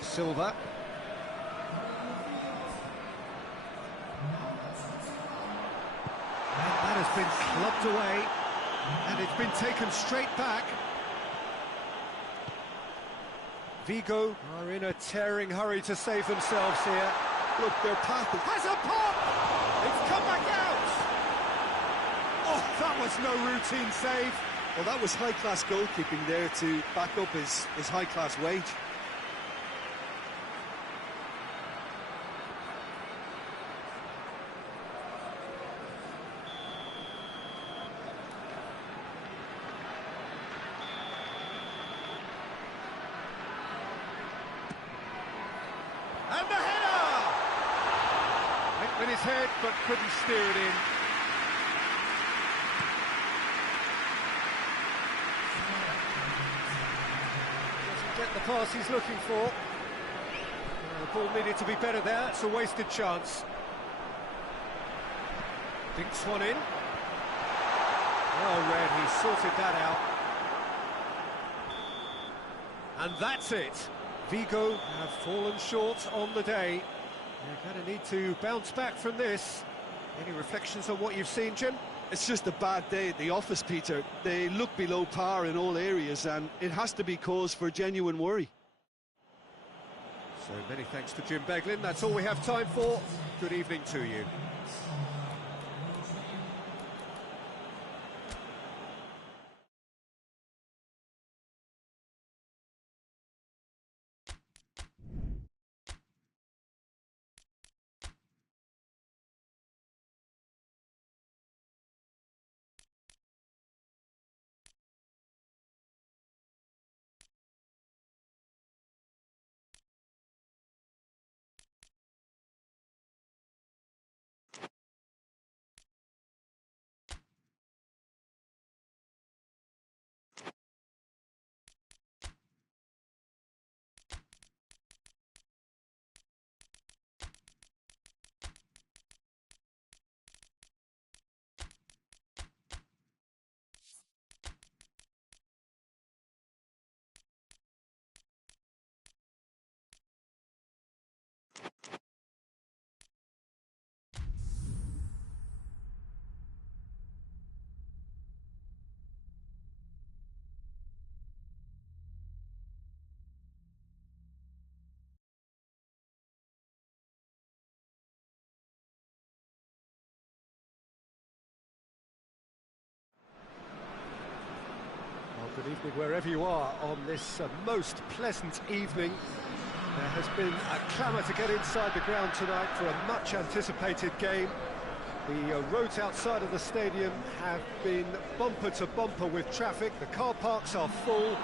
Silva. And that has been clubbed away, and it's been taken straight back. Vigo are in a tearing hurry to save themselves here. Look, their path Has a pop! It's come back out! Oh, that was no routine save. Well, that was high-class goalkeeping there to back up his high-class wage. And the header! Went with his head, but couldn't steer it in. Doesn't get the pass he's looking for. The ball needed to be better there. It's a wasted chance. Dinks one in. Well read, he sorted that out. And that's it. Vigo have fallen short on the day. They're going to need to bounce back from this. Any reflections on what you've seen, Jim? It's just a bad day at the office, Peter. They look below par in all areas, and it has to be cause for genuine worry. So many thanks to Jim Beglin. That's all we have time for. Good evening to you. Good evening wherever you are on this most pleasant evening. There has been a clamour to get inside the ground tonight for a much anticipated game. The roads outside of the stadium have been bumper to bumper with traffic. The car parks are full.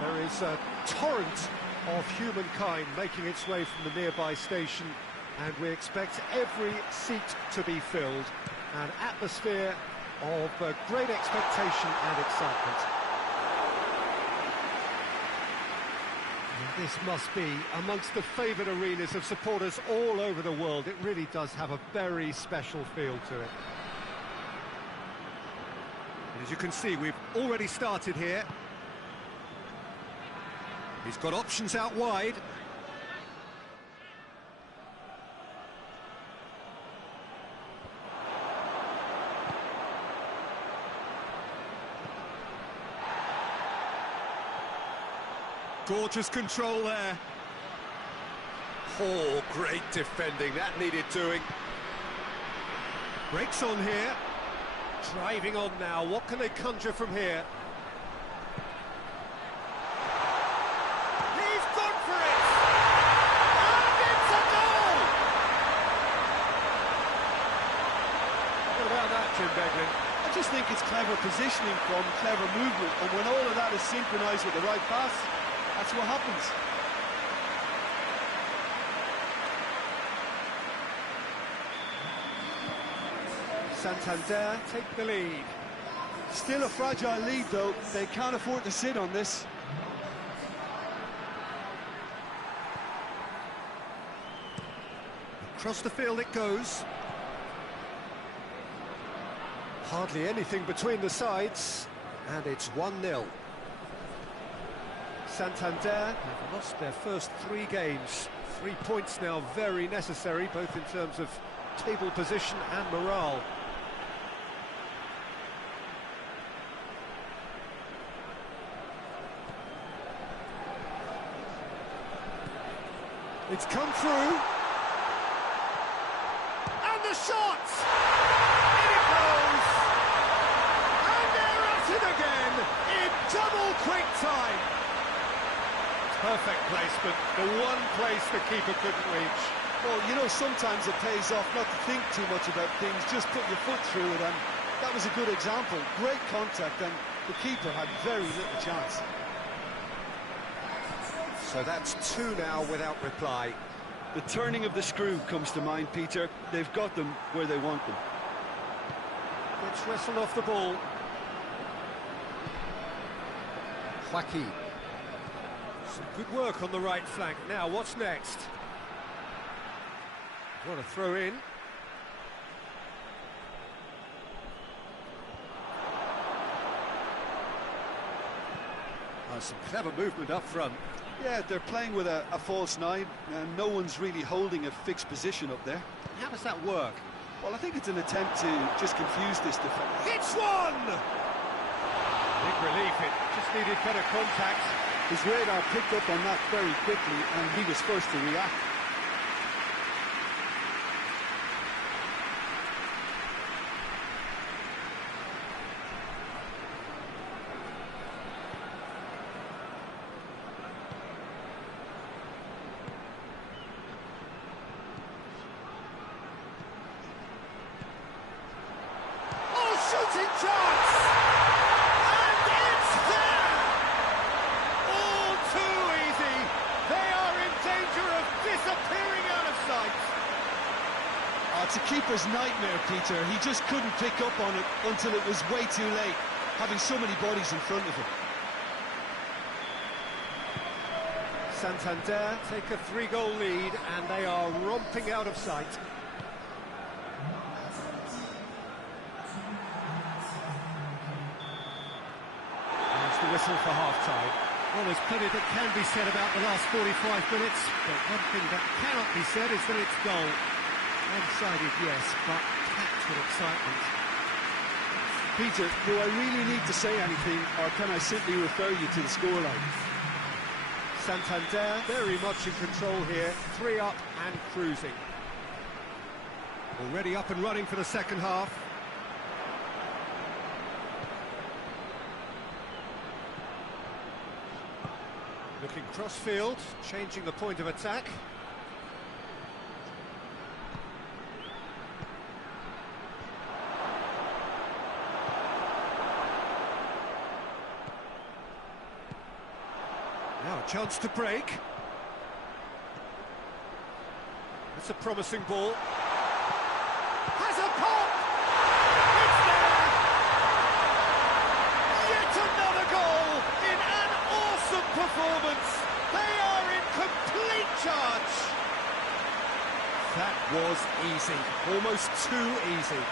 There is a torrent of humankind making its way from the nearby station, and we expect every seat to be filled. An atmosphere of great expectation and excitement. This must be amongst the favoured arenas of supporters all over the world. It really does have a very special feel to it. And as you can see, we've already started here. He's got options out wide. Gorgeous control there. Oh, great defending. That needed doing. Breaks on here. Driving on now. What can they conjure from here? He's gone for it! And it's a goal! What about that, Jim Beglin? I just think it's clever positioning from clever movement, and when all of that is synchronised with the right pass, that's what happens. Santander take the lead. Still a fragile lead, though. They can't afford to sit on this. Across the field it goes. Hardly anything between the sides, and it's 1-0. Santander have lost their first 3 games. 3 points now very necessary, both in terms of table position and morale. It's come through. And the shot! In it goes! And they're at it again in double quick time. Perfect placement, the one place the keeper couldn't reach. Well, you know, sometimes it pays off not to think too much about things, just put your foot through it, and that was a good example. Great contact, and the keeper had very little chance. So that's 2 now without reply. The turning of the screw comes to mind, Peter. They've got them where they want them. Gets wrestled off the ball. Joaquin. Some good work on the right flank. Now, what's next? What a throw in. Oh, some clever movement up front. Yeah, they're playing with a false 9, and no one's really holding a fixed position up there. How does that work? Well, I think it's an attempt to just confuse this defence. Hits one! Big relief, it just needed better contact. His radar picked up on that very quickly, and he was first to react. Shooting chance! And it's there! All too easy. They are in danger of disappearing out of sight. Oh, it's a keeper's nightmare, Peter. He just couldn't pick up on it until it was way too late, having so many bodies in front of him. Santander take a 3-goal lead, and they are romping out of sight. The whistle for half-time. Well, there's plenty that can be said about the last 45 minutes, but one thing that cannot be said is that it's dull. One-sided, yes, but packed with excitement. Peter, do I really need to say anything, or can I simply refer you to the scoreline? Santander very much in control here, 3 up and cruising. Already up and running for the second half. Looking cross-field, changing the point of attack. Now a chance to break. That's a promising ball. Has a pop! It's there! Yet another goal in an awesome performance. They are in complete charge. That was easy, almost too easy.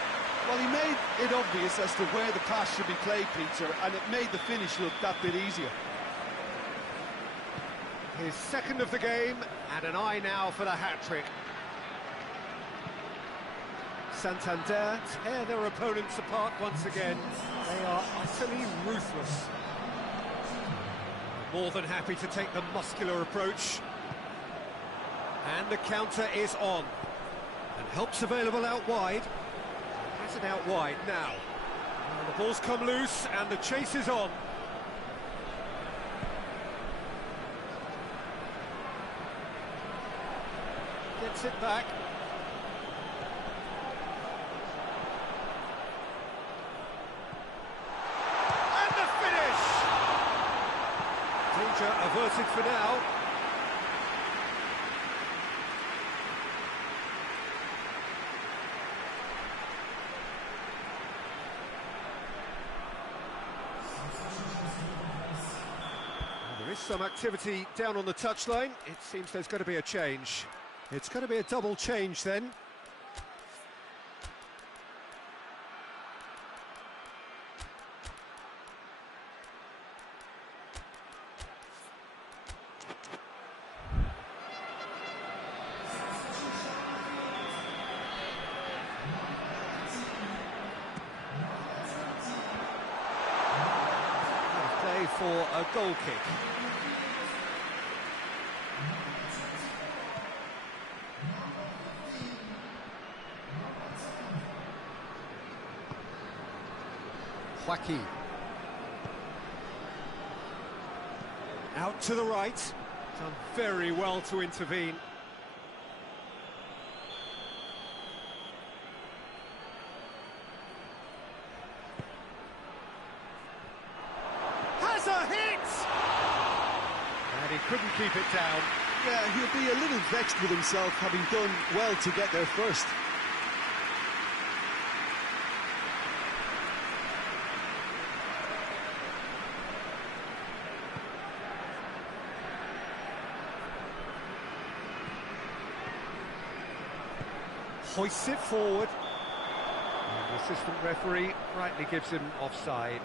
Well, he made it obvious as to where the pass should be played, Peter, and it made the finish look that bit easier. His second of the game, and an eye now for the hat-trick. Santander tear their opponents apart once again. They are utterly ruthless. More than happy to take the muscular approach. And the counter is on. And help's available out wide. That's it out wide now. And the ball's come loose and the chase is on. Gets it back. And the finish! Danger averted for now. There is some activity down on the touchline. It seems there's going to be a change. It's going to be a double change then. Play for a goal kick. Joaquin. Out to the right. Done very well to intervene. Has a hit! And he couldn't keep it down. Yeah, he'll be a little vexed with himself, having done well to get there first. Hoists it forward. And the assistant referee rightly gives him offside.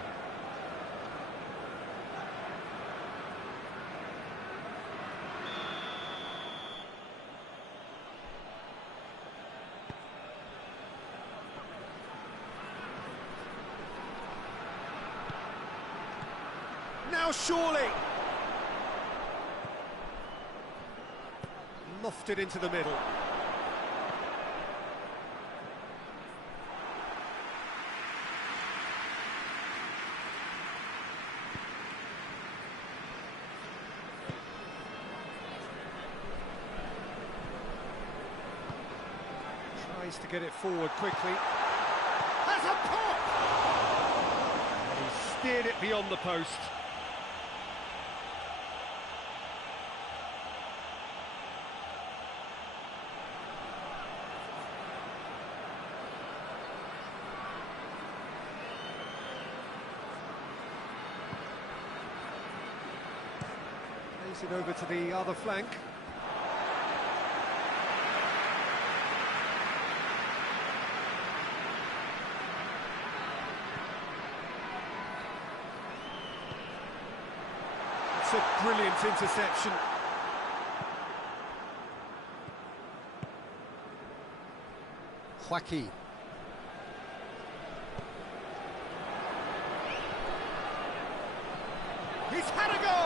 Now surely! Lofted into the middle. Tries to get it forward quickly. Has a pop! And he steered it beyond the post. Plays it over to the other flank. It's a brilliant interception. Joaquin. He's had a go!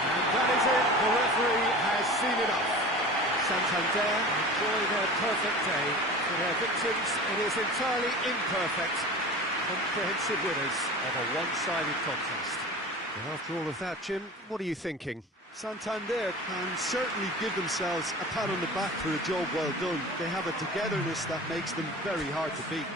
And that is it. The referee has seen enough. Santander enjoy their perfect day. For their victims, it is entirely imperfect. Comprehensive winners of a one-sided contest. And after all of that, Jim, what are you thinking? Santander can certainly give themselves a pat on the back for a job well done. They have a togetherness that makes them very hard to beat.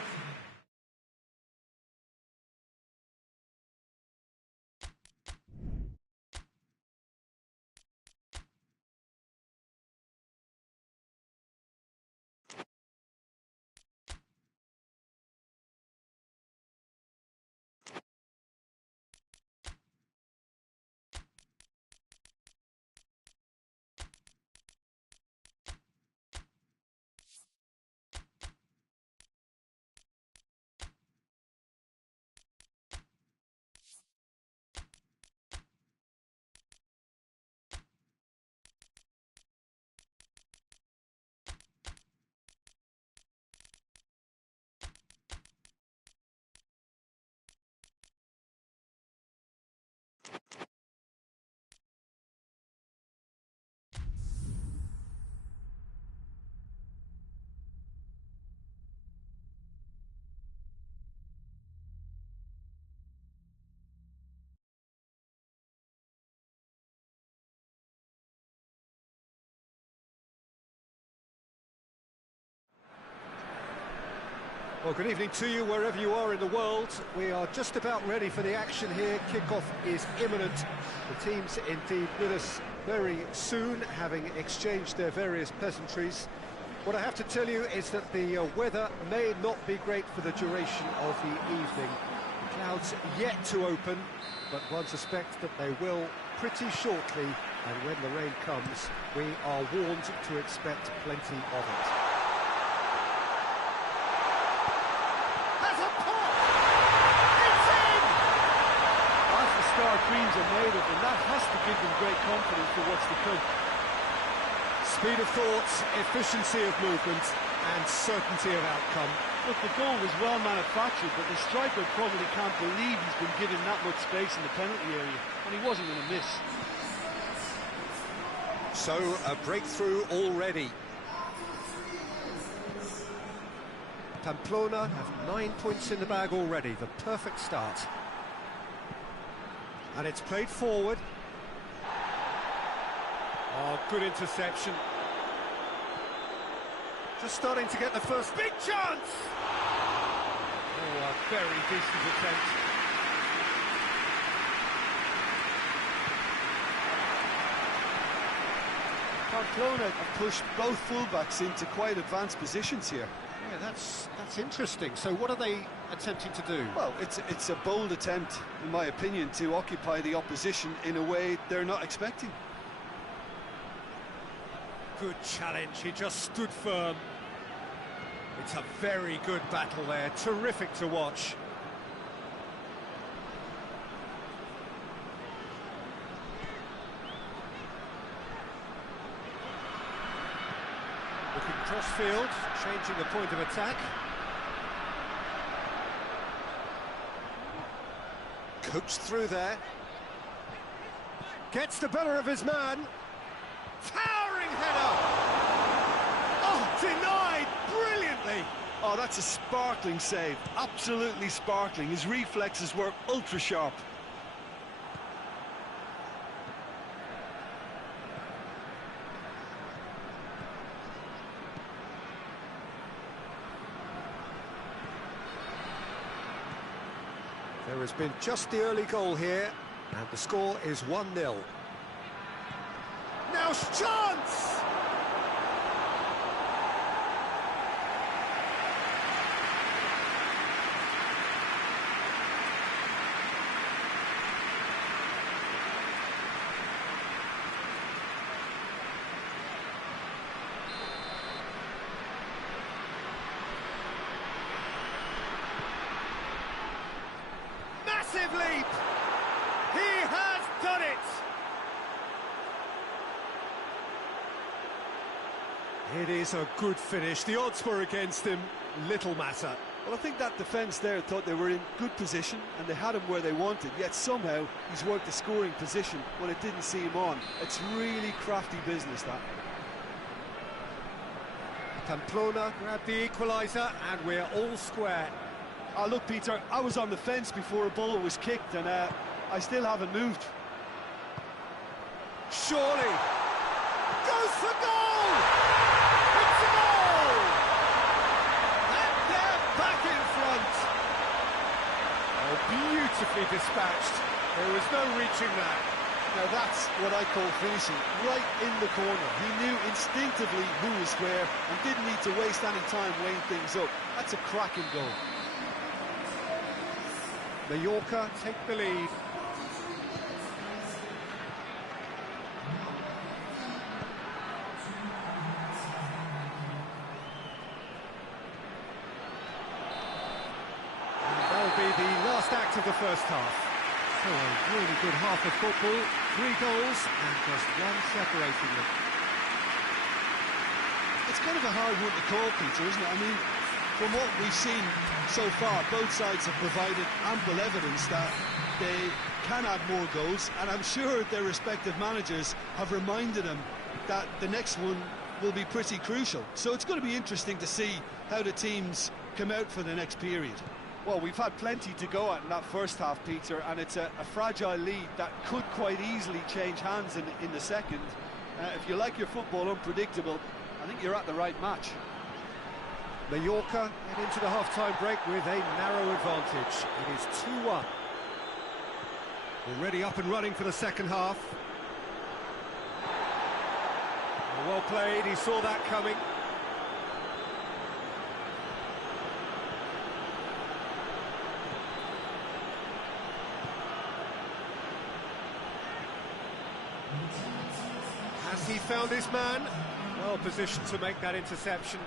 Well, good evening to you wherever you are in the world. We are just about ready for the action here. Kickoff is imminent. The teams indeed with us very soon, having exchanged their various pleasantries. What I have to tell you is that the weather may not be great for the duration of the evening. The clouds yet to open, but one suspects that they will pretty shortly, and when the rain comes, we are warned to expect plenty of it. Star creams are made of, and that has to give them great confidence for what's to come. Speed of thought, efficiency of movement, and certainty of outcome. Look, the goal was well manufactured, but the striker probably can't believe he's been given that much space in the penalty area, and he wasn't going to miss. So, a breakthrough already. Pamplona have 9 points in the bag already, the perfect start. And it's played forward. Oh, good interception. Just starting to get the first big chance! Oh, a very decent attempt. Pamplona have pushed both fullbacks into quite advanced positions here. Yeah, that's interesting. So what are they attempting to do? Well, it's a bold attempt, in my opinion, to occupy the opposition in a way they're not expecting. Good challenge, he just stood firm. It's a very good battle there, terrific to watch. Looking cross-field, changing the point of attack. Coached through there. Gets the better of his man. Towering header! Oh, denied brilliantly! Oh, that's a sparkling save. Absolutely sparkling. His reflexes were ultra-sharp. There has been just the early goal here, and the score is 1-0. Now chance! Massive leap! He has done it! It is a good finish. The odds were against him. Little matter. Well, I think that defence there thought they were in good position and they had him where they wanted, yet somehow he's worked the scoring position when it didn't see him on. It's really crafty business, that. Pamplona grabbed the equaliser and we're all square. Oh, look, Peter, I was on the fence before a ball was kicked and I still haven't moved. Surely! Goes for goal! It's a goal! And they're back in front! Oh, beautifully dispatched. There was no reaching that. Now that's what I call finishing, right in the corner. He knew instinctively who was where and didn't need to waste any time weighing things up. That's a cracking goal. Mallorca take the lead. That'll be the last act of the first half. So a really good half of football, 3 goals and just one separating them. It's kind of a hard one to call, Peter, isn't it? I mean, from what we've seen so far, both sides have provided ample evidence that they can add more goals, and I'm sure their respective managers have reminded them that the next one will be pretty crucial. So it's going to be interesting to see how the teams come out for the next period. Well, we've had plenty to go at in that first half, Peter, and it's a fragile lead that could quite easily change hands in the second. If you like your football unpredictable, I think you're at the right match. Mallorca head into the half-time break with a narrow advantage. It is 2-1. Already up and running for the second half. Well played, he saw that coming. Has he found his man? Well positioned to make that interception.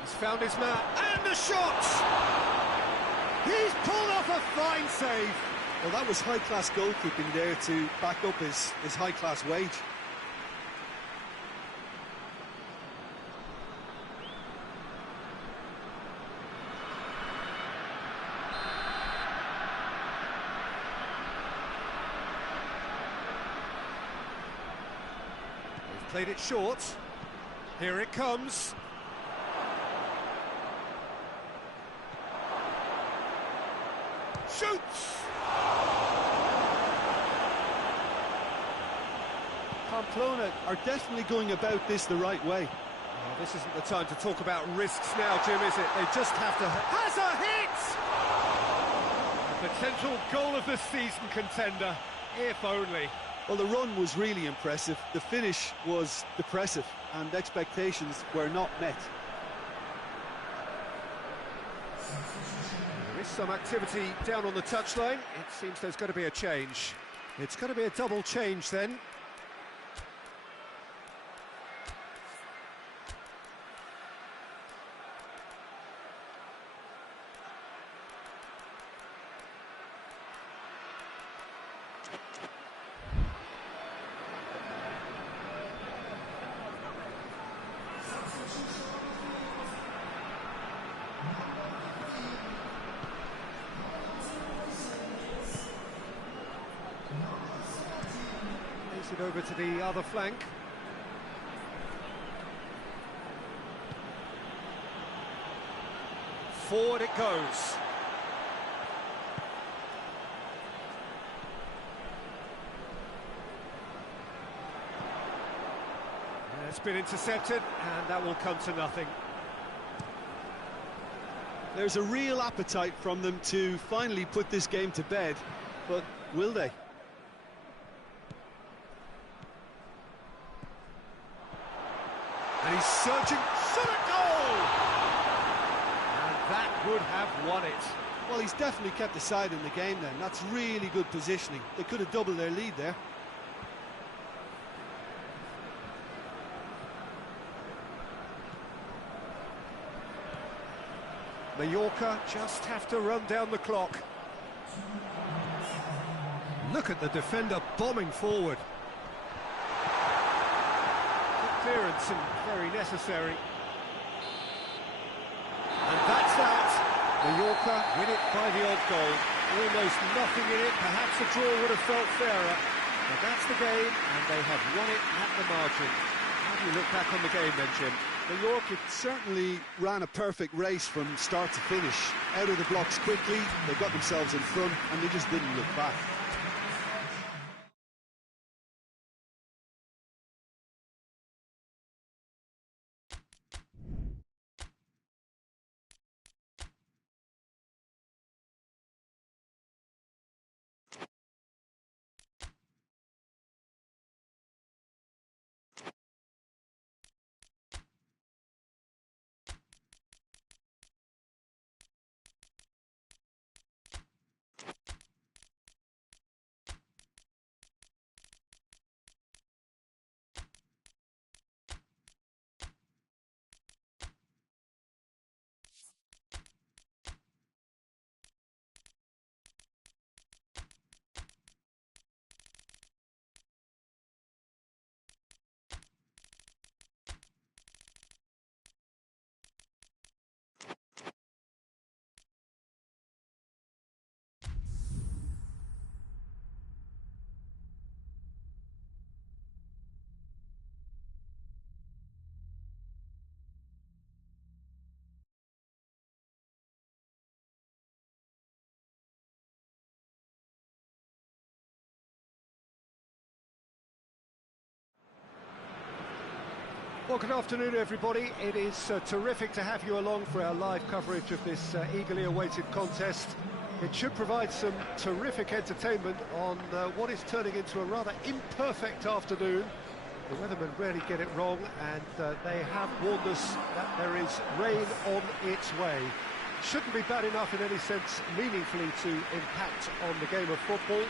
He's found his man, and the shot! He's pulled off a fine save. Well, that was high-class goalkeeping there to back up his high-class wage. They've played it short. Here it comes. Shoots! Pamplona are definitely going about this the right way. Well, this isn't the time to talk about risks now, Jim, is it? They just have to... Has a hit! A potential goal of the season contender, if only. Well, the run was really impressive. The finish was depressive, and expectations were not met. There is some activity down on the touchline. It seems there's going to be a change. It's going to be a double change then. It over to the other flank. Forward it goes. It's been intercepted, and that will come to nothing. There's a real appetite from them to finally put this game to bed, but will they? And he's searching, shot a goal! And that would have won it. Well, he's definitely kept the side in the game then. That's really good positioning. They could have doubled their lead there. Mallorca just have to run down the clock. Look at the defender bombing forward. Clearance and very necessary. And that's that. Mallorca win it by the odd goal. Almost nothing in it. Perhaps a draw would have felt fairer. But that's the game, and they have won it at the margin. How do you look back on the game then, Jim? Mallorca certainly ran a perfect race from start to finish. Out of the blocks quickly, they got themselves in front, and they just didn't look back. Well, good afternoon, everybody. It is terrific to have you along for our live coverage of this eagerly awaited contest. It should provide some terrific entertainment on what is turning into a rather imperfect afternoon. The weathermen rarely get it wrong, and they have warned us that there is rain on its way. Shouldn't be bad enough in any sense meaningfully to impact on the game of football,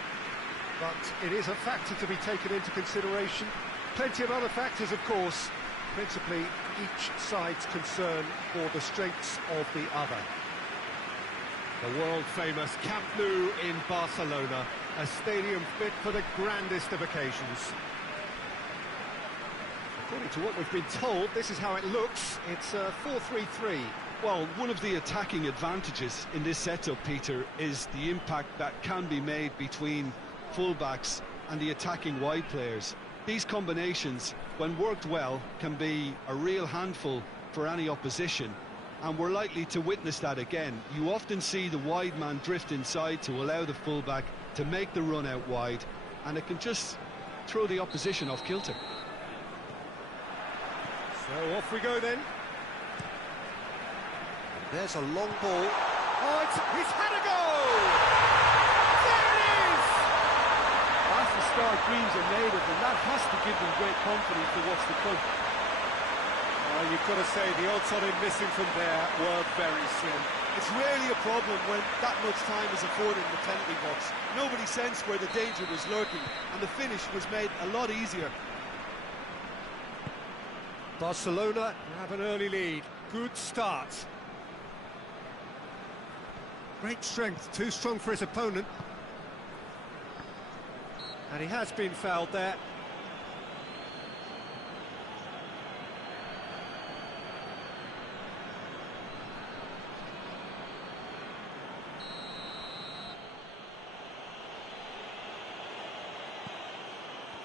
but it is a factor to be taken into consideration. Plenty of other factors, of course, principally each side's concern for the strengths of the other. The world-famous Camp Nou in Barcelona, a stadium fit for the grandest of occasions. According to what we've been told, this is how it looks. It's 4-3-3. Well, one of the attacking advantages in this setup, Peter, is the impact that can be made between fullbacks and the attacking wide players. These combinations, when worked well, can be a real handful for any opposition, and we're likely to witness that again. You often see the wide man drift inside to allow the fullback to make the run out wide, and it can just throw the opposition off kilter. So off we go then. There's a long ball. Oh, he's had a goal! There it is! That's the start dreams are made of, and that has to give them great confidence for what's to come. You've got to say, the odds on him missing from there were very slim. It's rarely a problem when that much time is afforded in the penalty box. Nobody sensed where the danger was lurking, and the finish was made a lot easier. Barcelona have an early lead. Good start. Great strength, too strong for his opponent. And he has been fouled there.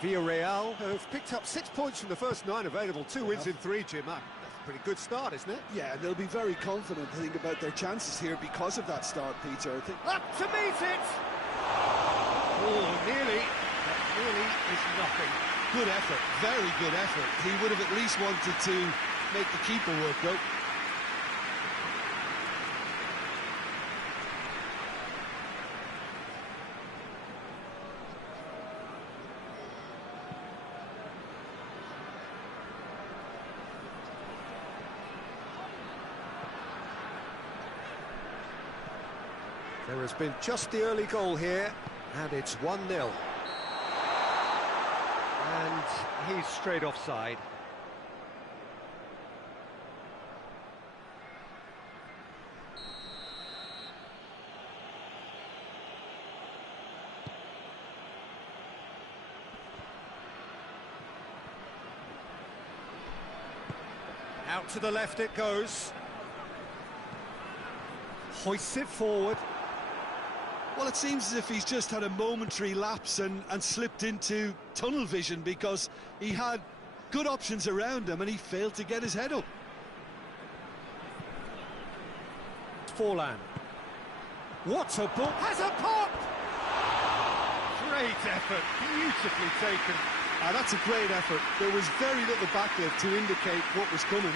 Villarreal have picked up 6 points from the first 9 available, 2 wins in 3, Jim. That's a pretty good start, isn't it? Yeah, they'll be very confident, I think, about their chances here because of that start, Peter. I think. Up to meet it! Oh, nearly. That nearly is nothing. Good effort, very good effort. He would have at least wanted to make the keeper work, though. There has been just the early goal here, and it's 1-0. And he's straight offside. Out to the left it goes. Hoists it forward. Well, it seems as if he's just had a momentary lapse and slipped into tunnel vision, because he had good options around him and he failed to get his head up. Forlan. What a ball! Has a pop! Great effort, beautifully taken. That's a great effort. There was very little backlift to indicate what was coming.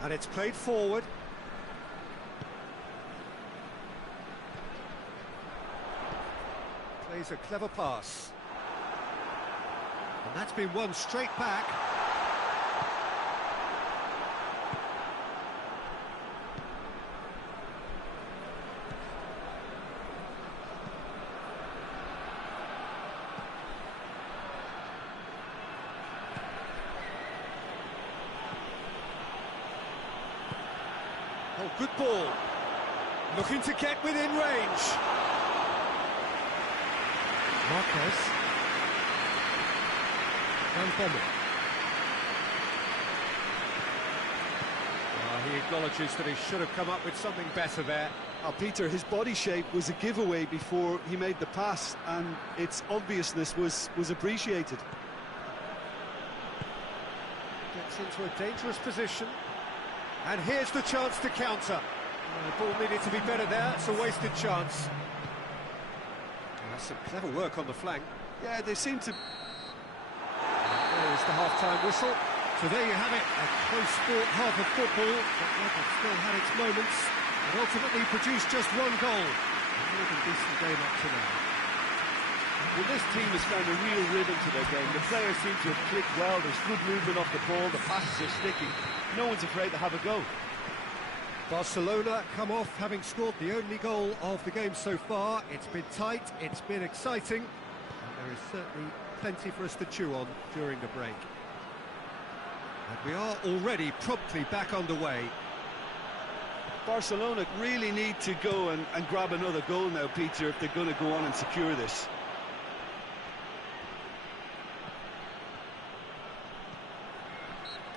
And it's played forward. Plays a clever pass. And that's been won straight back. Oh, good ball. Looking to get within range. Marquez. Van Bommel. He acknowledges that he should have come up with something better there. Peter, his body shape was a giveaway before he made the pass, and its obviousness was Gets into a dangerous position. And here's the chance to counter. The ball needed to be better there, it's a wasted chance. That's some clever work on the flank. Yeah, they seem to... There is the half-time whistle. So there you have it, a close-fought half of football, but one that still had its moments, and ultimately produced just one goal. A more than decent game up to now. Well, this team has found a real rhythm to their game. The players seem to have clicked well, there's good movement off the ball, the passes are sticking. No one's afraid to have a go. Barcelona come off having scored the only goal of the game so far. It's been tight, it's been exciting, and there is certainly plenty for us to chew on during the break. And we are already promptly back underway. Barcelona really need to go and grab another goal now, Peter, if they're going to go on and secure this.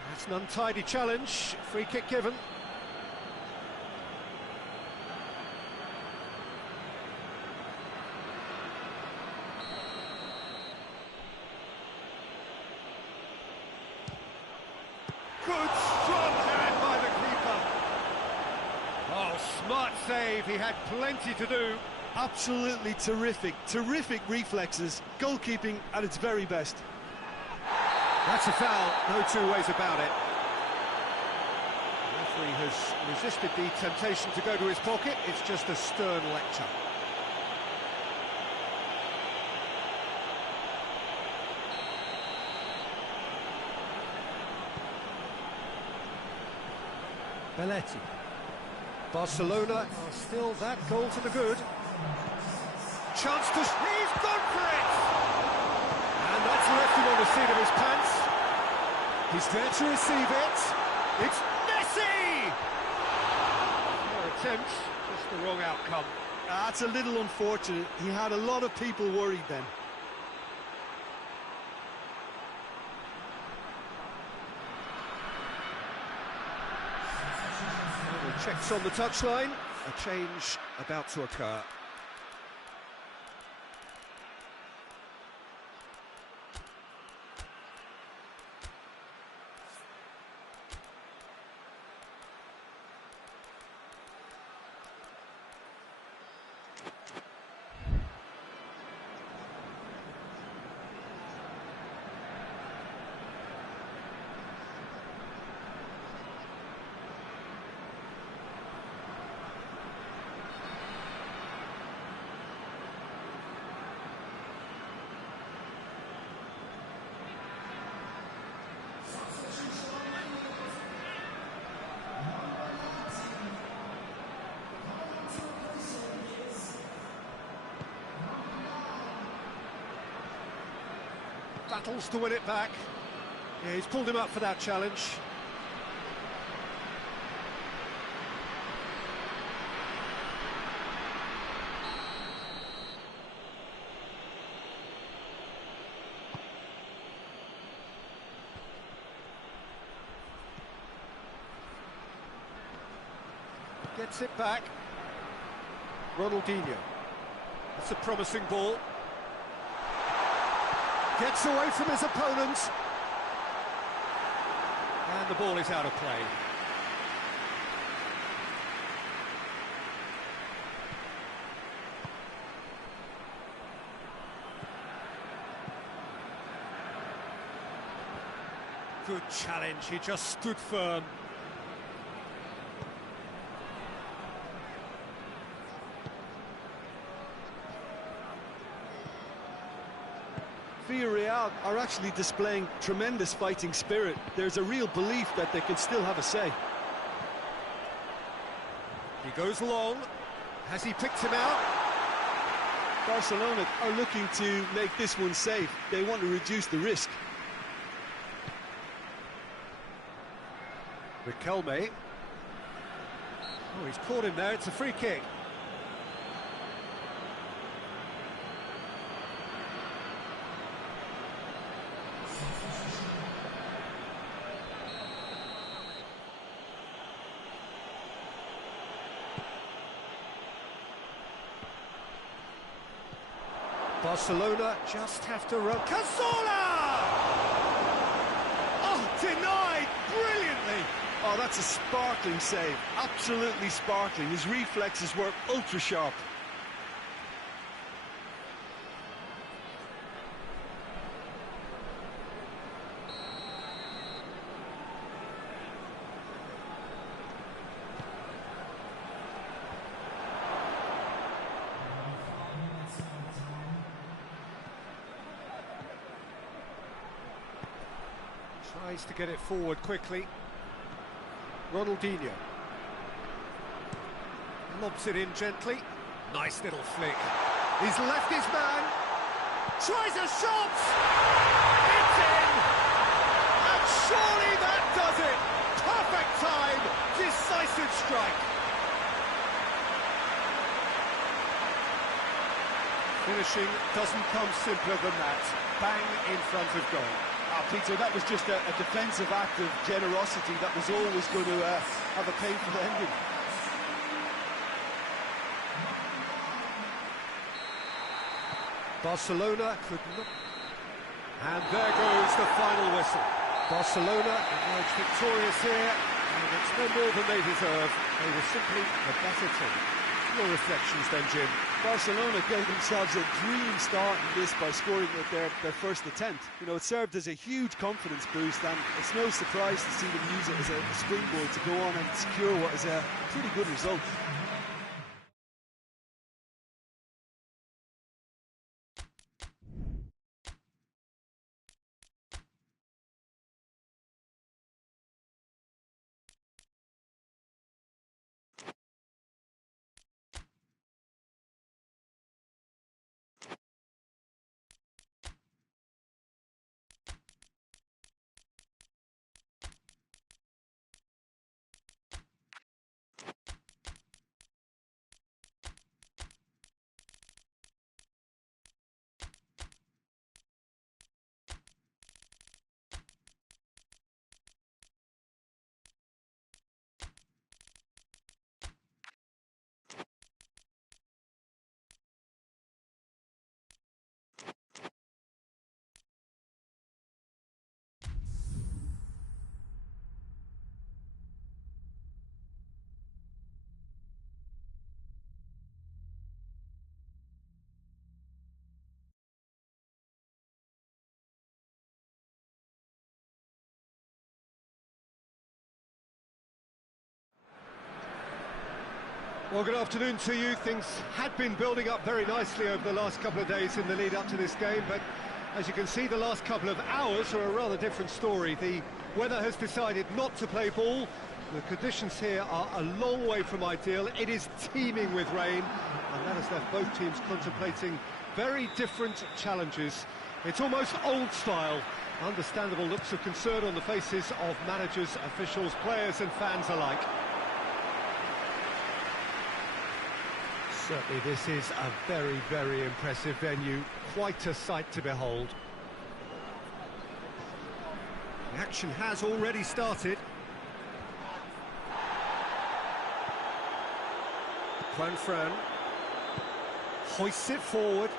That's an untidy challenge, free kick given. Good strong hand by the keeper. Oh, smart save, he had plenty to do. Absolutely terrific reflexes, goalkeeping at its very best. That's a foul, no two ways about it. The referee has resisted the temptation to go to his pocket, it's just a stern lecture. Belletti. Barcelona are still that goal to the good. Chance to... He's gone for it! And that's left him on the seat of his pants. He's there to receive it. It's Messi! Fair attempt, just the wrong outcome. That's a little unfortunate. He had a lot of people worried then. Checks on the touchline, a change about to occur. Battles to win it back. Yeah, he's pulled him up for that challenge. Gets it back. Ronaldinho. That's a promising ball. Gets away from his opponent. And the ball is out of play. Good challenge, he just stood firm. Villarreal are actually displaying tremendous fighting spirit. There's a real belief that they can still have a say. He goes long. Has he picked him out? Barcelona are looking to make this one safe. They want to reduce the risk. Riquelme. Oh, he's caught him there. It's a free kick. Barcelona just have to run. Cazorla! Oh, denied brilliantly. Oh, Oh, that's a sparkling save. Absolutely sparkling. His reflexes were ultra sharp. Tries to get it forward quickly. Ronaldinho. Lobs it in gently. Nice little flick. He's left his man. Tries a shot! It's in! And surely that does it! Perfect time! Decisive strike! Finishing doesn't come simpler than that. Bang in front of goal. Peter, that was just a defensive act of generosity that was always going to have a painful ending. Barcelona could not... And there goes the final whistle. Barcelona emerged victorious here, and it's no more than they deserve. They were simply the better team. Your reflections then, Jim? Barcelona gave themselves a dream start in this by scoring at their first attempt. You know, it served as a huge confidence boost, and it's no surprise to see them use it as a springboard to go on and secure what is a pretty good result. Well, good afternoon to you. Things had been building up very nicely over the last couple of days in the lead up to this game, but as you can see, the last couple of hours are a rather different story. The weather has decided not to play ball. The conditions here are a long way from ideal. It is teeming with rain, and that has left both teams contemplating very different challenges. It's almost old style. Understandable looks of concern on the faces of managers, officials, players and fans alike. Certainly this is a very, very impressive venue, quite a sight to behold. The action has already started. Juanfran hoists it forward.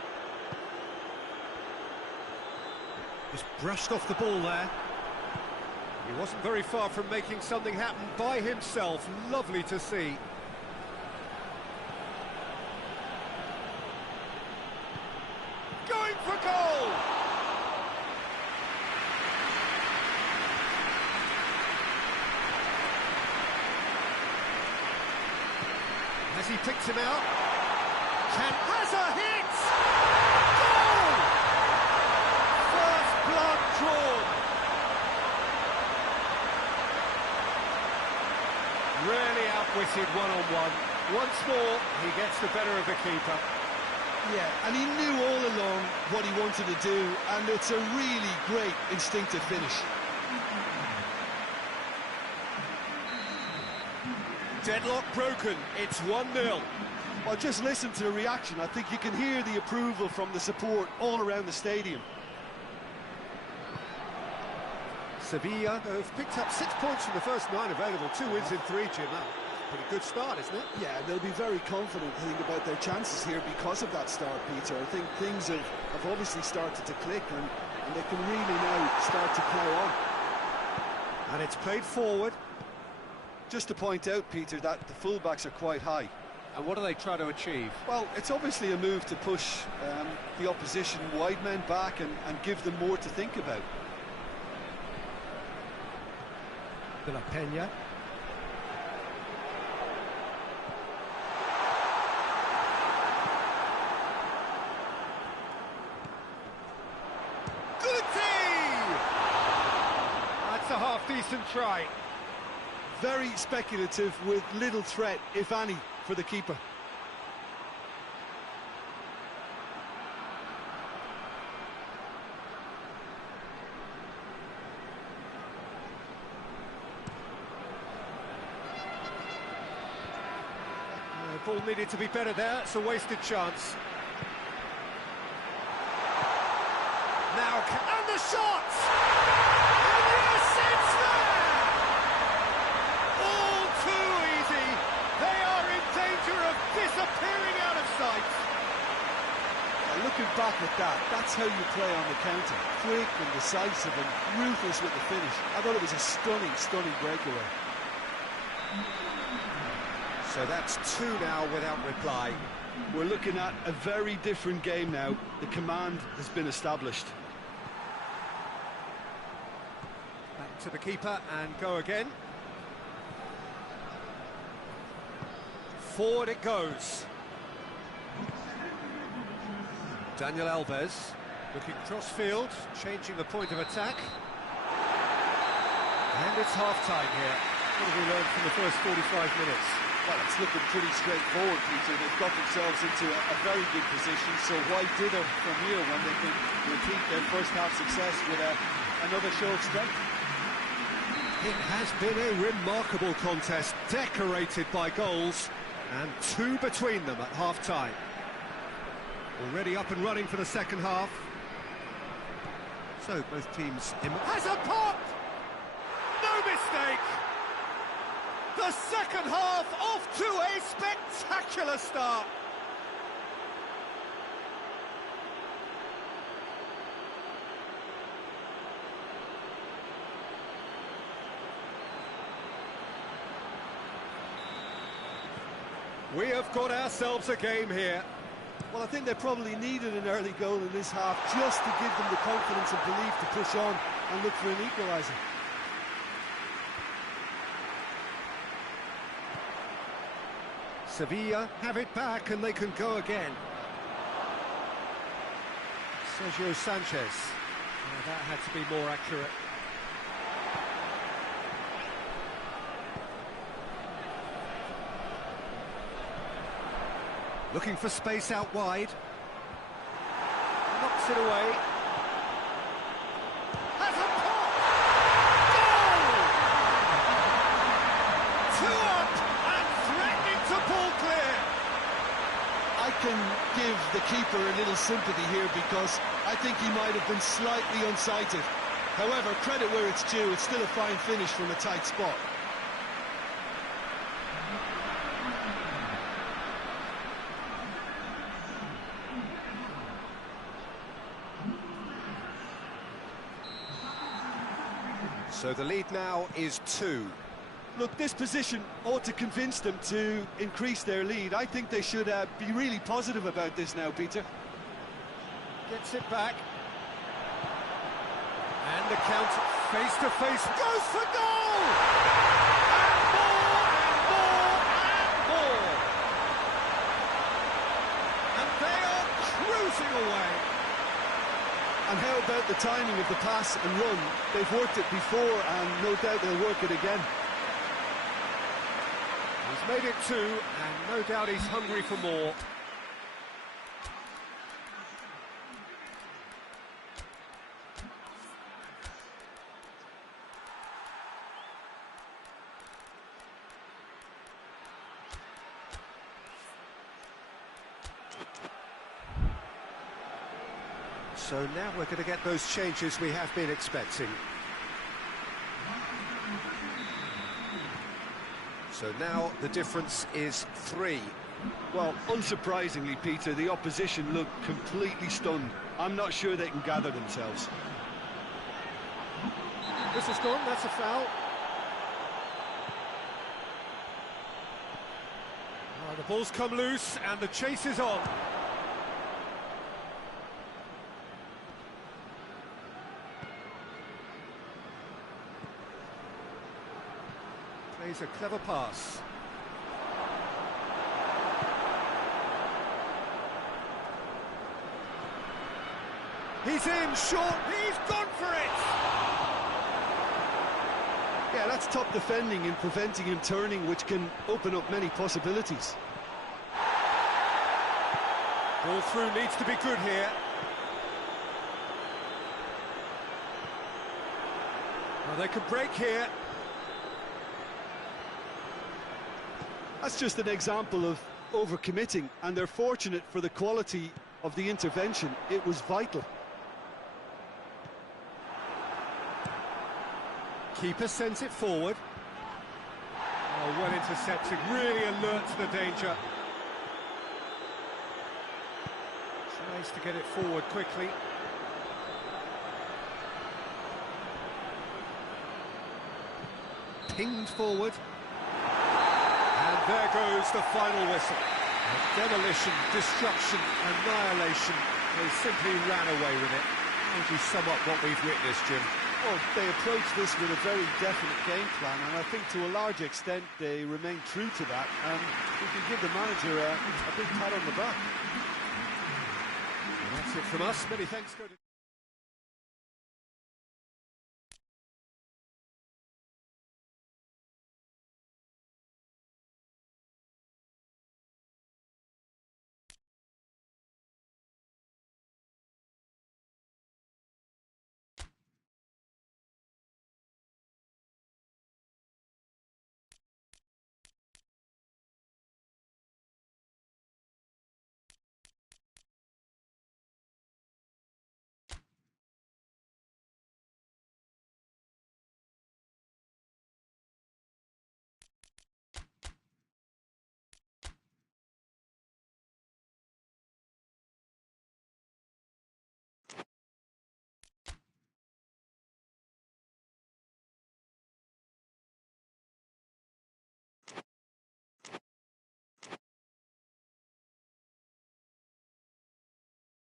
Just brushed off the ball there. He wasn't very far from making something happen by himself. Lovely to see. Going for goal! As he picks him out, has a hit! Goal! First blood drawn. Really outwitted one-on-one. Once more, he gets the better of the keeper. Yeah, and he knew all along what he wanted to do, and it's a really great instinctive finish. Deadlock broken, it's 1-0. Well, just listen to the reaction. I think you can hear the approval from the support all around the stadium. Sevilla have picked up 6 points from the first 9 available, 2 wins in 3, Jim. Pretty good start, isn't it? Yeah, they'll be very confident, I think, about their chances here because of that start, Peter. I think things have obviously started to click, and they can really now start to plough on. And it's played forward. Just to point out, Peter, that the fullbacks are quite high. And what do they try to achieve? Well, it's obviously a move to push the opposition wide men back and give them more to think about. De La Peña. That's a half-decent try. Very speculative with little threat, if any, for the keeper. Ball needed to be better there. It's a wasted chance. Now, and the shot! And yes, it's there! All too easy. They are in danger of disappearing out of sight. Looking back at that, that's how you play on the counter. Quick and decisive and ruthless with the finish. I thought it was a stunning, stunning breakaway. So that's two now without reply. We're looking at a very different game now. The command has been established. Back to the keeper and go again. Forward it goes. Daniel Alves looking cross-field, changing the point of attack. And it's half-time here. What have we learned from the first 45 minutes? Well, it's looking pretty straightforward, Peter. They've got themselves into a very good position, so why dither from here when they can repeat their first half success with another show of strength? It has been a remarkable contest, decorated by goals, and two between them at half-time. Already up and running for the second half. So both teams... Has a pop! No mistake! The second half off to a spectacular start. We have got ourselves a game here. Well, I think they probably needed an early goal in this half just to give them the confidence and belief to push on and look for an equaliser. Sevilla have it back and they can go again. Sergio Sanchez. Oh, that had to be more accurate. Looking for space out wide. Knocks it away. Has a pop! Goal! 2 up and threatening to pull clear. I can give the keeper a little sympathy here because I think he might have been slightly unsighted. However, credit where it's due, it's still a fine finish from a tight spot. So the lead now is 2. Look, this position ought to convince them to increase their lead. I think they should be really positive about this now, Peter. Gets it back. And the count face-to-face goes for goal! And more, and more, and more! And they are cruising away. And how about the timing of the pass and run? They've worked it before and no doubt they'll work it again. He's made it 2 and no doubt he's hungry for more. So now we're going to get those changes we have been expecting. So now the difference is 3. Well, unsurprisingly, Peter, the opposition look completely stunned. I'm not sure they can gather themselves. This is gone, that's a foul. Well, the ball's come loose and the chase is on. Plays a clever pass. He's in, short, he's gone for it! Yeah, that's top defending and preventing him turning, which can open up many possibilities. Ball through needs to be good here. Well, they can break here. That's just an example of overcommitting, and they're fortunate for the quality of the intervention. It was vital. Keeper sends it forward. Oh, well intercepted, really alert to the danger. Tries to get it forward quickly. Pinged forward. And there goes the final whistle. Demolition, destruction, annihilation. They simply ran away with it. How do you sum up what we've witnessed, Jim? Well, they approached this with a very definite game plan, and I think to a large extent they remain true to that, and we can give the manager a big pat on the back. Well, that's it from us. Many thanks.